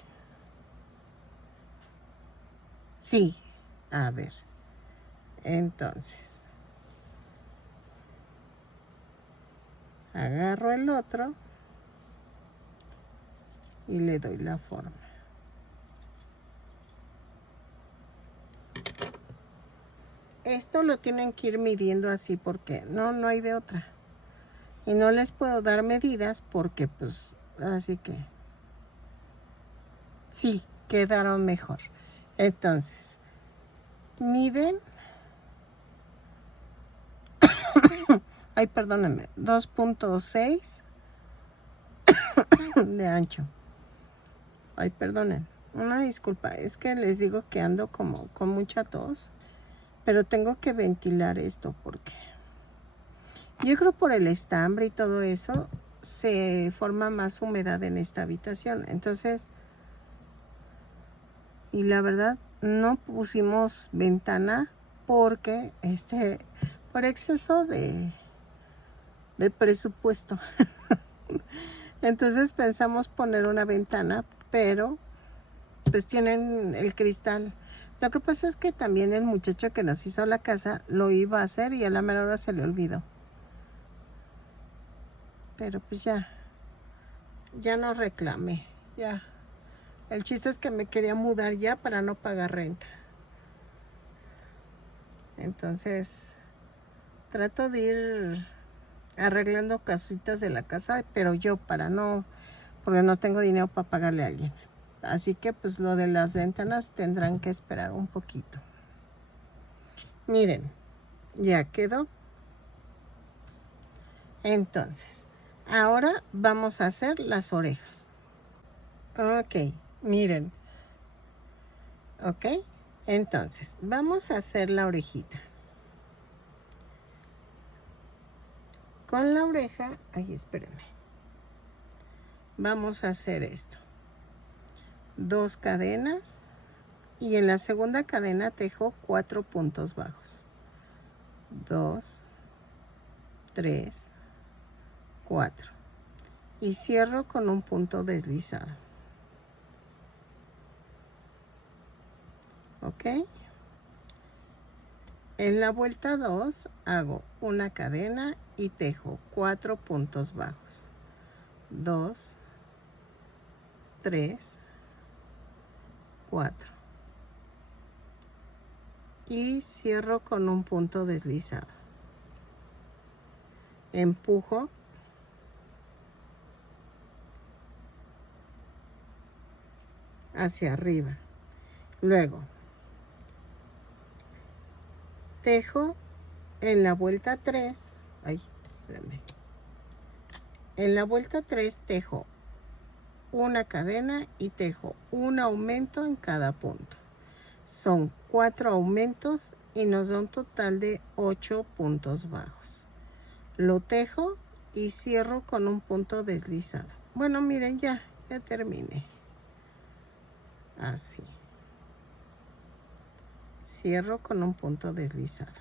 Sí. A ver. Entonces. Agarro el otro. Y le doy la forma. Esto lo tienen que ir midiendo así porque no hay de otra. Y no les puedo dar medidas porque pues ahora sí que sí, quedaron mejor. Entonces, miden, ay, perdónenme, 2.6 de ancho. Ay, perdonen, Una disculpa, es que les digo que ando como con mucha tos, pero tengo que ventilar esto porque yo creo por el estambre y todo eso se forma más humedad en esta habitación. Entonces, y la verdad no pusimos ventana porque por exceso de presupuesto. Entonces pensamos poner una ventana, pero pues tienen el cristal. Lo que pasa es que también el muchacho que nos hizo la casa lo iba a hacer y a la mera hora se le olvidó. Pero pues ya no reclamé, ya. El chiste es que me quería mudar ya para no pagar renta. Entonces, trato de ir arreglando casitas de la casa, pero yo porque no tengo dinero para pagarle a alguien. Así que pues lo de las ventanas tendrán que esperar un poquito. Miren, ya quedó. Entonces, ahora vamos a hacer las orejas. Ok, miren. Ok, entonces, vamos a hacer la orejita. Con la oreja, ay, espérenme. Vamos a hacer esto. 2 cadenas y en la segunda cadena tejo 4 puntos bajos. 2, 3, 4. Y cierro con un punto deslizado. ¿Ok? En la vuelta 2 hago una cadena y tejo 4 puntos bajos. 2, 3, 4. Y cierro con un punto deslizado. Empujo. Hacia arriba. Luego, tejo en la vuelta 3. Ay, espérame. En la vuelta 3 tejo una cadena y tejo un aumento en cada punto. Son 4 aumentos y nos da un total de 8 puntos bajos. Lo tejo y cierro con un punto deslizado. Bueno, miren, ya terminé. Así. Cierro con un punto deslizado.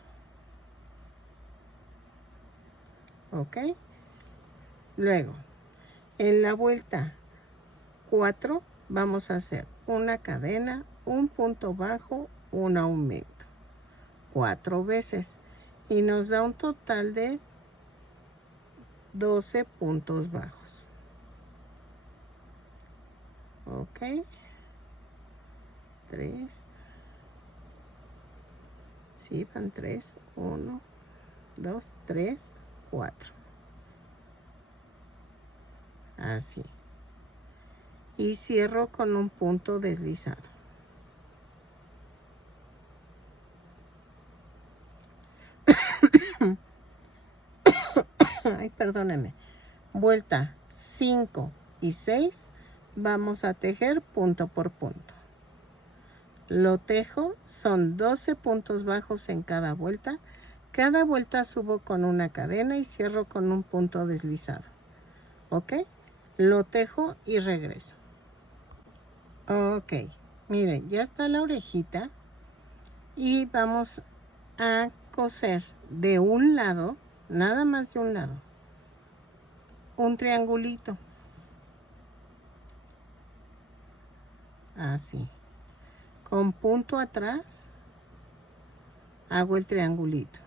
¿Ok? Luego, en la vuelta 4 vamos a hacer una cadena, un punto bajo, un aumento. 4 veces. Y nos da un total de 12 puntos bajos. ¿Ok? 3. Sí, van 3. 1, 2, 3, 4. Así. Y cierro con un punto deslizado. Ay, perdónenme. Vuelta 5 y 6 vamos a tejer punto por punto. Lo tejo, son 12 puntos bajos en cada vuelta. Cada vuelta subo con una cadena y cierro con un punto deslizado. ¿Ok? Lo tejo y regreso. Ok, miren, ya está la orejita y vamos a coser de un lado, nada más de un lado, un triangulito. Así. Con punto atrás hago el triangulito.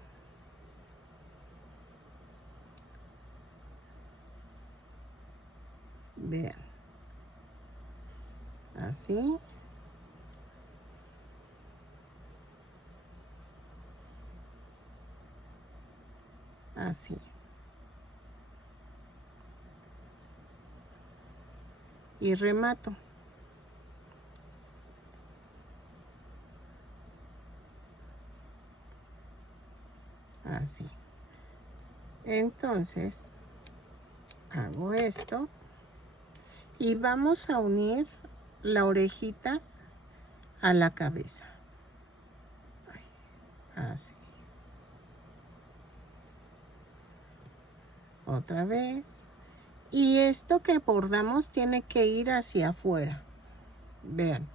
Vean. Así. Así. Y remato. Así. Entonces, hago esto. Y vamos a unir la orejita a la cabeza. Así. Otra vez. Y esto que bordamos tiene que ir hacia afuera. Vean.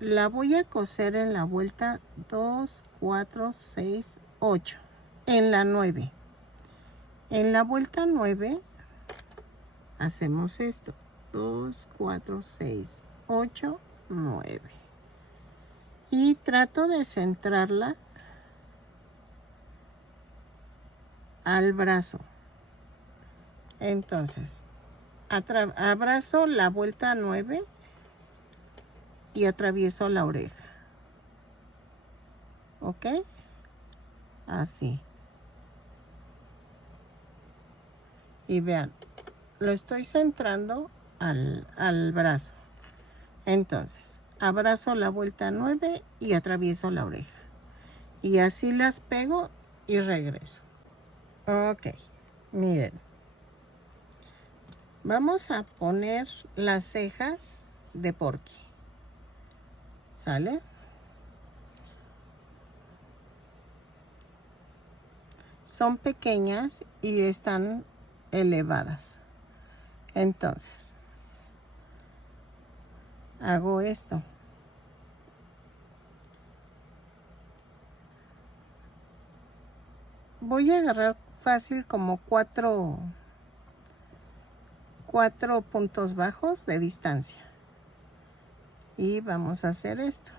La voy a coser en la vuelta 2, 4, 6, 8. En la 9. En la vuelta 9 hacemos esto. 2, 4, 6, 8, 9. Y trato de centrarla al brazo. Entonces, abrazo la vuelta 9 y atravieso la oreja. ¿Ok? Así. Y vean, lo estoy centrando al brazo. Entonces, abrazo la vuelta 9 y atravieso la oreja. Y así las pego y regreso. Ok, miren. Vamos a poner las cejas de Porky. ¿Sale? Son pequeñas y están elevadas. Entonces, hago esto. Voy a agarrar fácil como cuatro puntos bajos de distancia. Y vamos a hacer esto.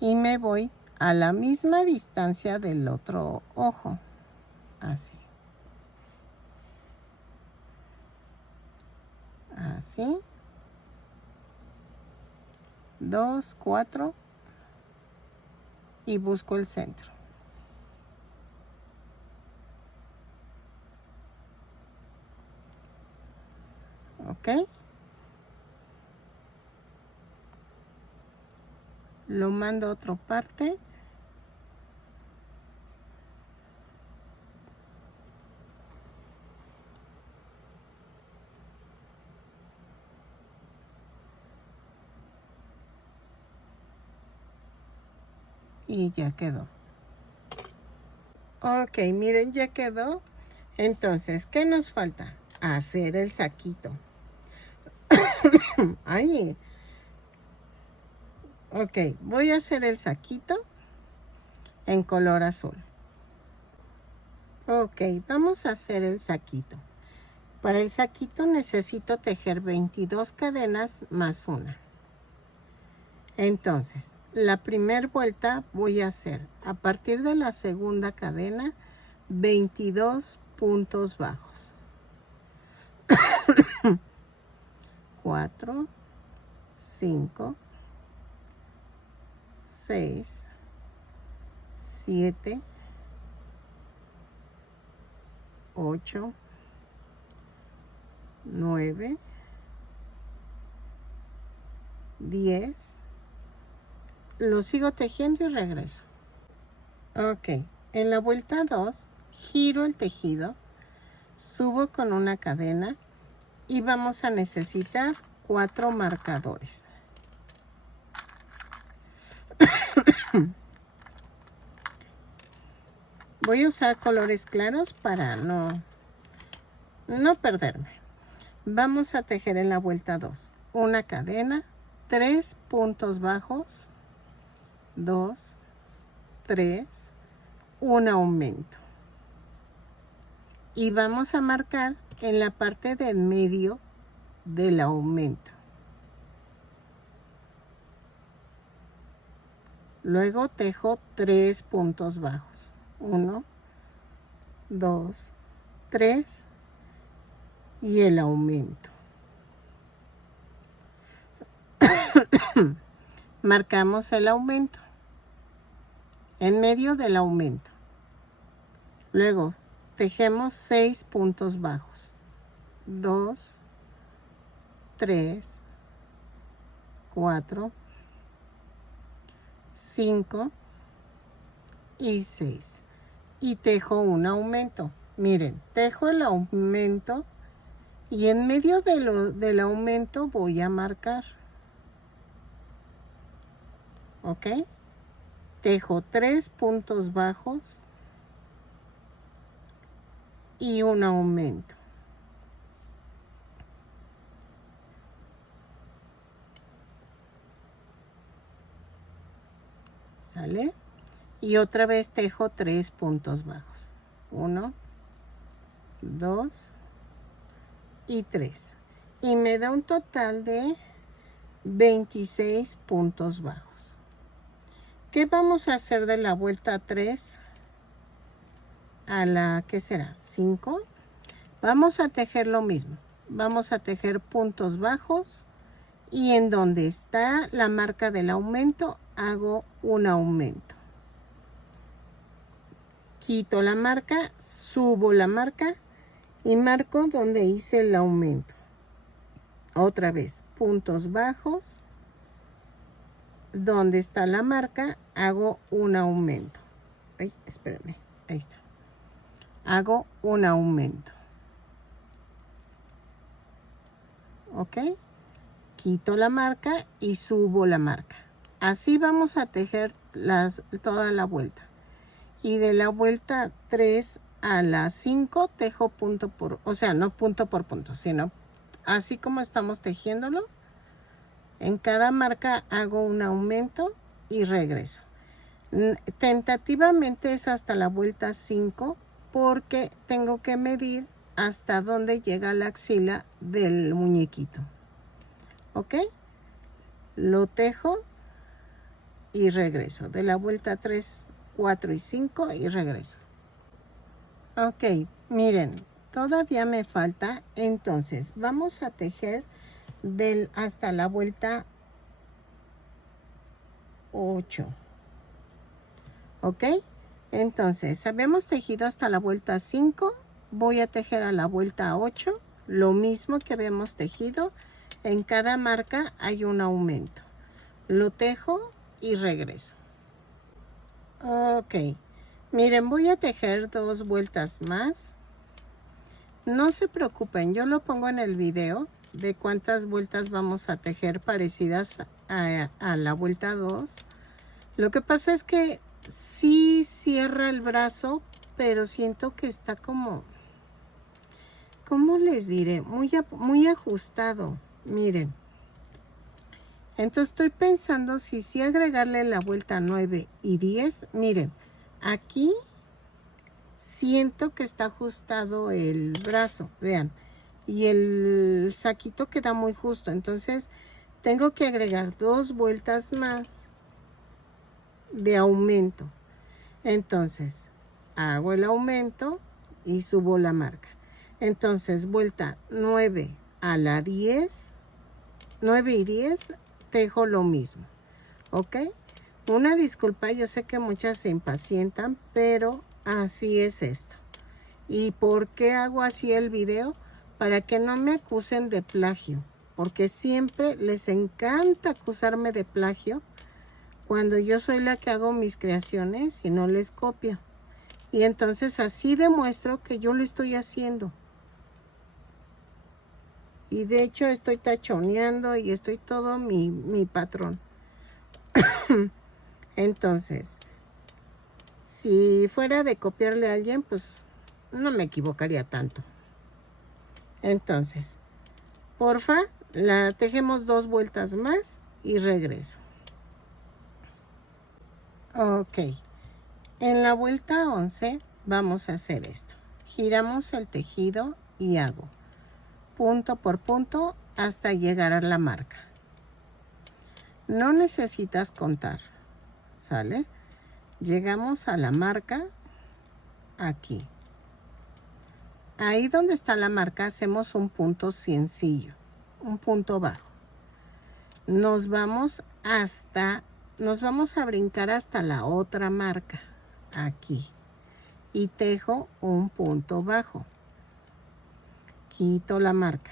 Y me voy a la misma distancia del otro ojo. Así. Así. 2, 4. Y busco el centro. ¿Ok? Lo mando a otra parte. Y ya quedó. Ok, miren, ya quedó. Entonces, ¿qué nos falta? Hacer el saquito. Ay. Ok, voy a hacer el saquito en color azul. Ok, vamos a hacer el saquito. Para el saquito necesito tejer 22 cadenas más una. Entonces, la primera vuelta voy a hacer a partir de la segunda cadena 22 puntos bajos. 4, 5, 6, 7, 8, 9, 10. Lo sigo tejiendo y regreso. Ok, en la vuelta 2 giro el tejido, subo con una cadena y vamos a necesitar 4 marcadores. Voy a usar colores claros para no perderme. Vamos a tejer en la vuelta 2 una cadena, 3 puntos bajos, 2, 3, un aumento. Y vamos a marcar en la parte del medio del aumento. Luego tejo 3 puntos bajos. 1, 2, 3 y el aumento. Marcamos el aumento en medio del aumento. Luego tejemos 6 puntos bajos. 2, 3, 4, 5 y 6. y tejo un aumento. Miren, tejo el aumento y en medio del aumento voy a marcar. ¿Ok? Tejo 3 puntos bajos y un aumento. ¿Sale? Y otra vez tejo 3 puntos bajos. 1, 2 y 3. Y me da un total de 26 puntos bajos. ¿Qué vamos a hacer de la vuelta 3 a la, ¿qué será? 5. Vamos a tejer lo mismo. Vamos a tejer puntos bajos y en donde está la marca del aumento hago un aumento. Quito la marca, subo la marca y marco donde hice el aumento. Otra vez, puntos bajos. Donde está la marca, hago un aumento. Ay, espérenme, ahí está. Hago un aumento. ¿Ok? Quito la marca y subo la marca. Así vamos a tejer toda la vuelta. Y de la vuelta 3 a la 5 tejo punto por, o sea, no punto por punto, sino así como estamos tejiéndolo. En cada marca hago un aumento y regreso. Tentativamente es hasta la vuelta 5 porque tengo que medir hasta dónde llega la axila del muñequito. ¿Ok? Lo tejo y regreso. De la vuelta 3, 4 y 5 y regreso. Ok, miren, todavía me falta. Entonces, vamos a tejer hasta la vuelta 8. ¿Ok? Entonces, habíamos tejido hasta la vuelta 5. Voy a tejer a la vuelta 8. Lo mismo que habíamos tejido. En cada marca hay un aumento. Lo tejo y regreso. Ok. Miren, voy a tejer 2 vueltas más. No se preocupen, yo lo pongo en el video de cuántas vueltas vamos a tejer parecidas a la vuelta 2. Lo que pasa es que sí cierra el brazo, pero siento que está como, ¿cómo les diré? Muy ajustado. Miren. Entonces estoy pensando si sí agregarle la vuelta 9 y 10. Miren, aquí siento que está ajustado el brazo, vean. Y el saquito queda muy justo. Entonces tengo que agregar 2 vueltas más de aumento. Entonces hago el aumento y subo la marca. Entonces vuelta 9 a la 10, 9 y 10 tejo lo mismo. ¿Ok? Una disculpa, yo sé que muchas se impacientan, pero así es esto. ¿Y por qué hago así el video? Para que no me acusen de plagio, porque siempre les encanta acusarme de plagio cuando yo soy la que hago mis creaciones y no les copio. Y entonces así demuestro que yo lo estoy haciendo. Y de hecho estoy tachoneando y estoy todo mi patrón. Entonces, si fuera de copiarle a alguien, pues no me equivocaría tanto. Entonces, porfa, la tejemos 2 vueltas más y regreso. Ok. En la vuelta 11 vamos a hacer esto. Giramos el tejido y hago punto por punto hasta llegar a la marca. No necesitas contar, ¿sale? Llegamos a la marca aquí. Ahí donde está la marca hacemos un punto sencillo, un punto bajo. Nos vamos a brincar hasta la otra marca, aquí. Y tejo un punto bajo. Quito la marca.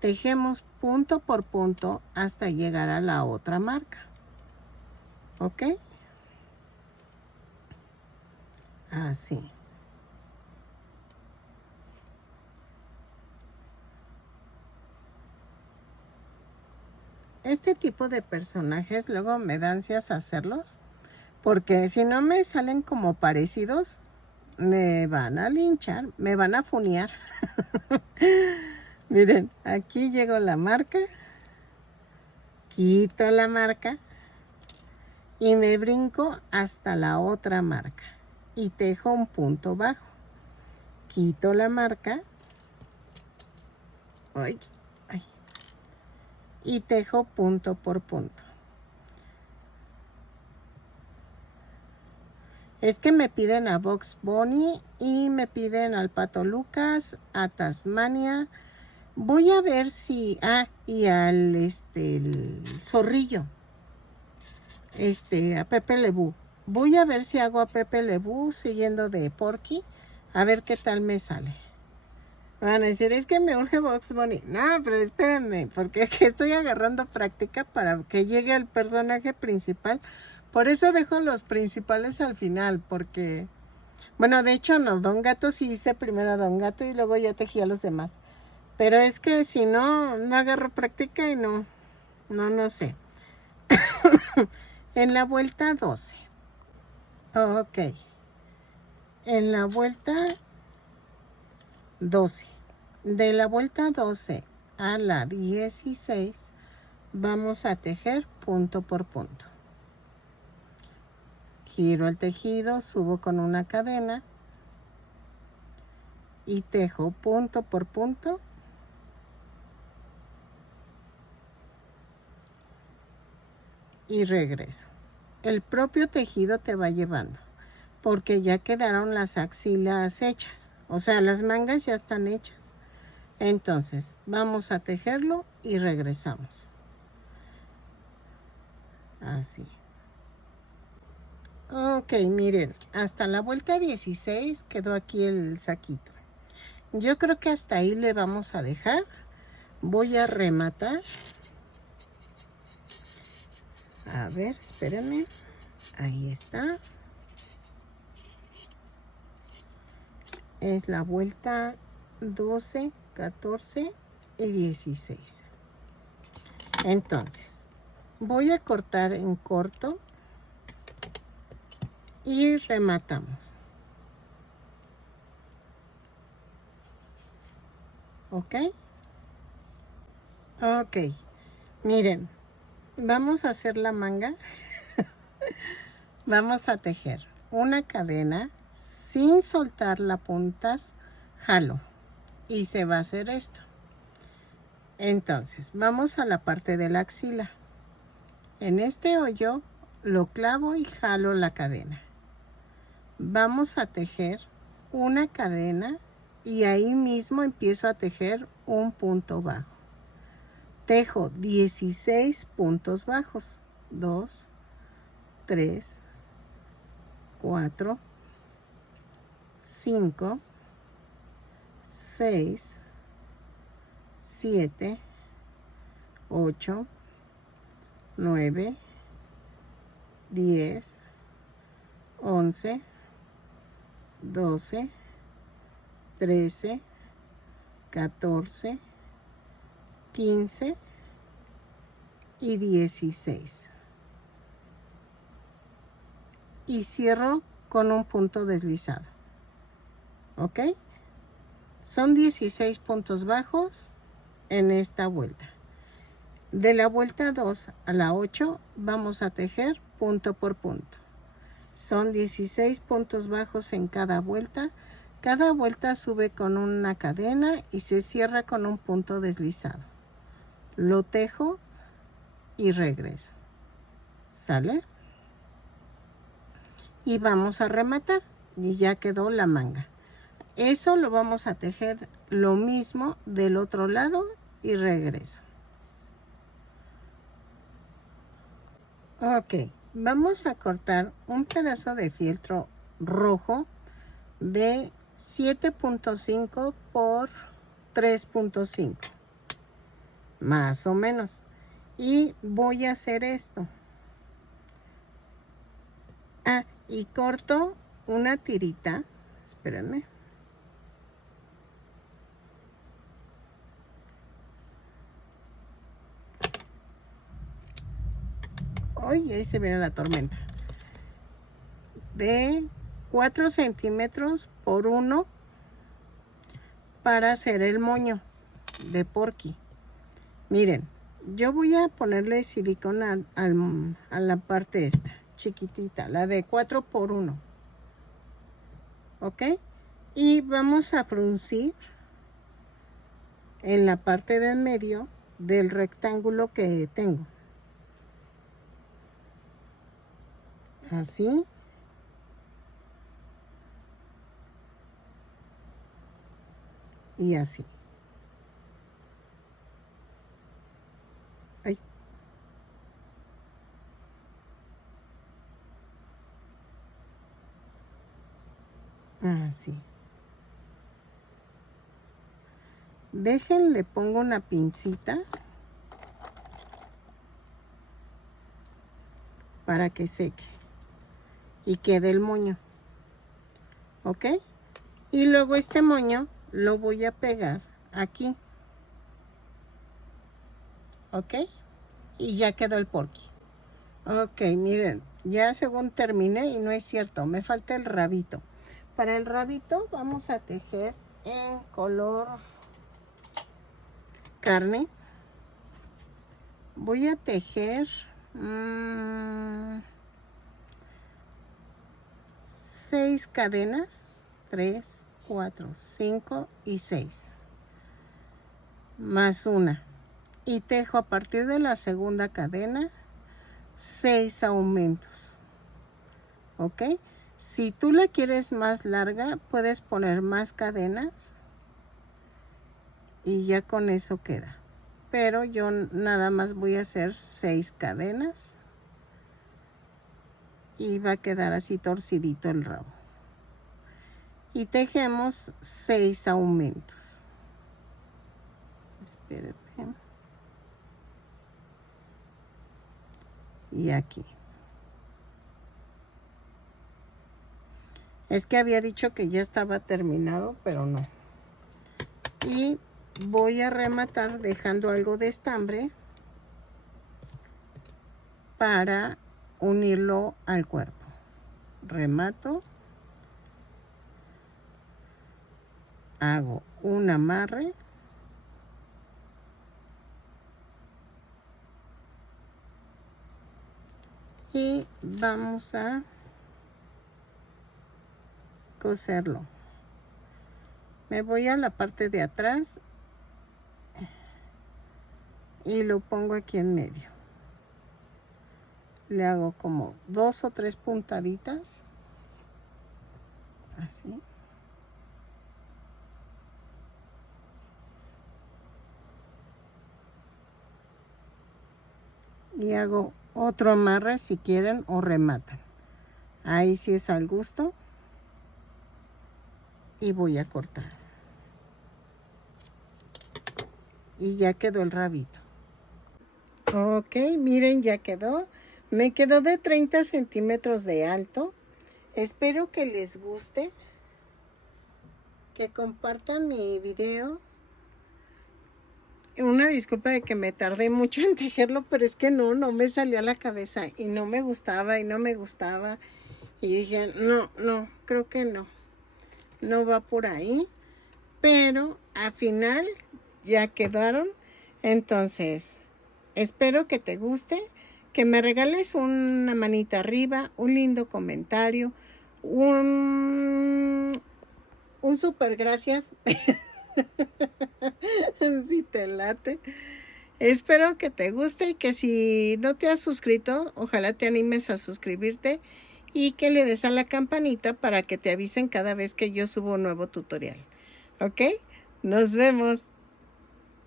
Tejemos punto por punto hasta llegar a la otra marca. ¿Ok? Así. Este tipo de personajes luego me da ansias hacerlos, porque si no me salen como parecidos, me van a linchar, me van a funear. Miren, aquí llego la marca, quito la marca y me brinco hasta la otra marca y tejo un punto bajo. Quito la marca, ay, ay, y tejo punto por punto. Es que me piden a Box Bunny y me piden al Pato Lucas, a Tasmania. Voy a ver si... y al el zorrillo. A Pepe Lebú. Voy a ver si hago a Pepe Lebú siguiendo de Porky. A ver qué tal me sale. Van a decir, es que me urge Box Bunny. No, pero espérenme, porque es que estoy agarrando práctica para que llegue al personaje principal. Por eso dejo los principales al final, porque... Bueno, de hecho no, Don Gato sí hice primero a Don Gato y luego ya tejí a los demás. Pero es que si no, no agarro práctica y no sé. En la vuelta 12. Ok. En la vuelta 12. De la vuelta 12 a la 16 vamos a tejer punto por punto. Giro el tejido, subo con una cadena y tejo punto por punto. Y regreso. El propio tejido te va llevando, porque ya quedaron las axilas hechas, o sea, las mangas ya están hechas. Entonces, vamos a tejerlo y regresamos. Así. Ok, miren, hasta la vuelta 16 quedó aquí el saquito. Yo creo que hasta ahí le vamos a dejar. Voy a rematar. A ver, espérenme. Ahí está. Es la vuelta 12, 14 y 16. Entonces, voy a cortar en corto y rematamos. ¿Ok? Ok. Miren, vamos a hacer la manga. Vamos a tejer una cadena sin soltar las puntas, jalo y se va a hacer esto. Entonces, vamos a la parte de la axila. En este hoyo lo clavo y jalo la cadena. Vamos a tejer una cadena y ahí mismo empiezo a tejer un punto bajo. Tejo 16 puntos bajos. 2, 3, 4, 5, 6, 7, 8, 9, 10, 11, 12, 13, 14, 15 y 16. Y cierro con un punto deslizado. ¿Ok? Son 16 puntos bajos en esta vuelta. De la vuelta 2 a la 8 vamos a tejer punto por punto. Son 16 puntos bajos en cada vuelta. Cada vuelta sube con una cadena y se cierra con un punto deslizado. Lo tejo y regreso. ¿Sale? Y vamos a rematar y ya quedó la manga. Eso lo vamos a tejer lo mismo del otro lado y regreso. Ok, vamos a cortar un pedazo de fieltro rojo de 7.5 por 3.5, más o menos. Y voy a hacer esto. Y corto una tirita. Espérenme. Ay, ahí se viene la tormenta. De 4 centímetros por 1 para hacer el moño de Porky. Miren, yo voy a ponerle silicona a la parte esta, chiquitita, la de 4 por 1. ¿Ok? Y vamos a fruncir en la parte de en medio del rectángulo que tengo. Así. Y así. Ay. Así. Le pongo una pincita para que seque y quede el moño. ¿Ok? Y luego este moño lo voy a pegar aquí. ¿Ok? Y ya quedó el Porky. Ok, miren, ya según terminé y no es cierto, me falta el rabito. Para el rabito vamos a tejer en color carne. Voy a tejer 6 cadenas, 3, 4, 5 y 6, más una. Y tejo a partir de la segunda cadena 6 aumentos. ¿Ok? Si tú la quieres más larga, puedes poner más cadenas y ya con eso queda. Pero yo nada más voy a hacer 6 cadenas y va a quedar así torcidito el rabo. Y tejemos 6 aumentos. Espérenme. Y aquí. Es que había dicho que ya estaba terminado, pero no. Y voy a rematar dejando algo de estambre para unirlo al cuerpo. Remato. Hago un amarre. Y vamos a coserlo. Me voy a la parte de atrás y lo pongo aquí en medio. Le hago como 2 o 3 puntaditas. Así. Y hago otro amarre si quieren o rematan. Ahí sí es al gusto. Y voy a cortar. Y ya quedó el rabito. Ok, miren, ya quedó. Me quedó de 30 centímetros de alto. Espero que les guste. Que compartan mi video. Una disculpa de que me tardé mucho en tejerlo, pero es que no me salió a la cabeza. Y no me gustaba, y no me gustaba. Y dije, no, creo que no. No va por ahí. Pero al final ya quedaron. Entonces, espero que te guste, que me regales una manita arriba, un lindo comentario, un súper gracias, si te late. Espero que te guste y que si no te has suscrito, ojalá te animes a suscribirte y que le des a la campanita para que te avisen cada vez que yo subo un nuevo tutorial. ¿Ok? Nos vemos.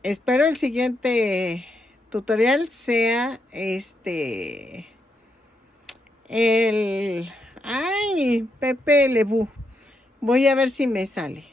Espero el siguiente tutorial sea Pepe Lebu. Voy a ver si me sale.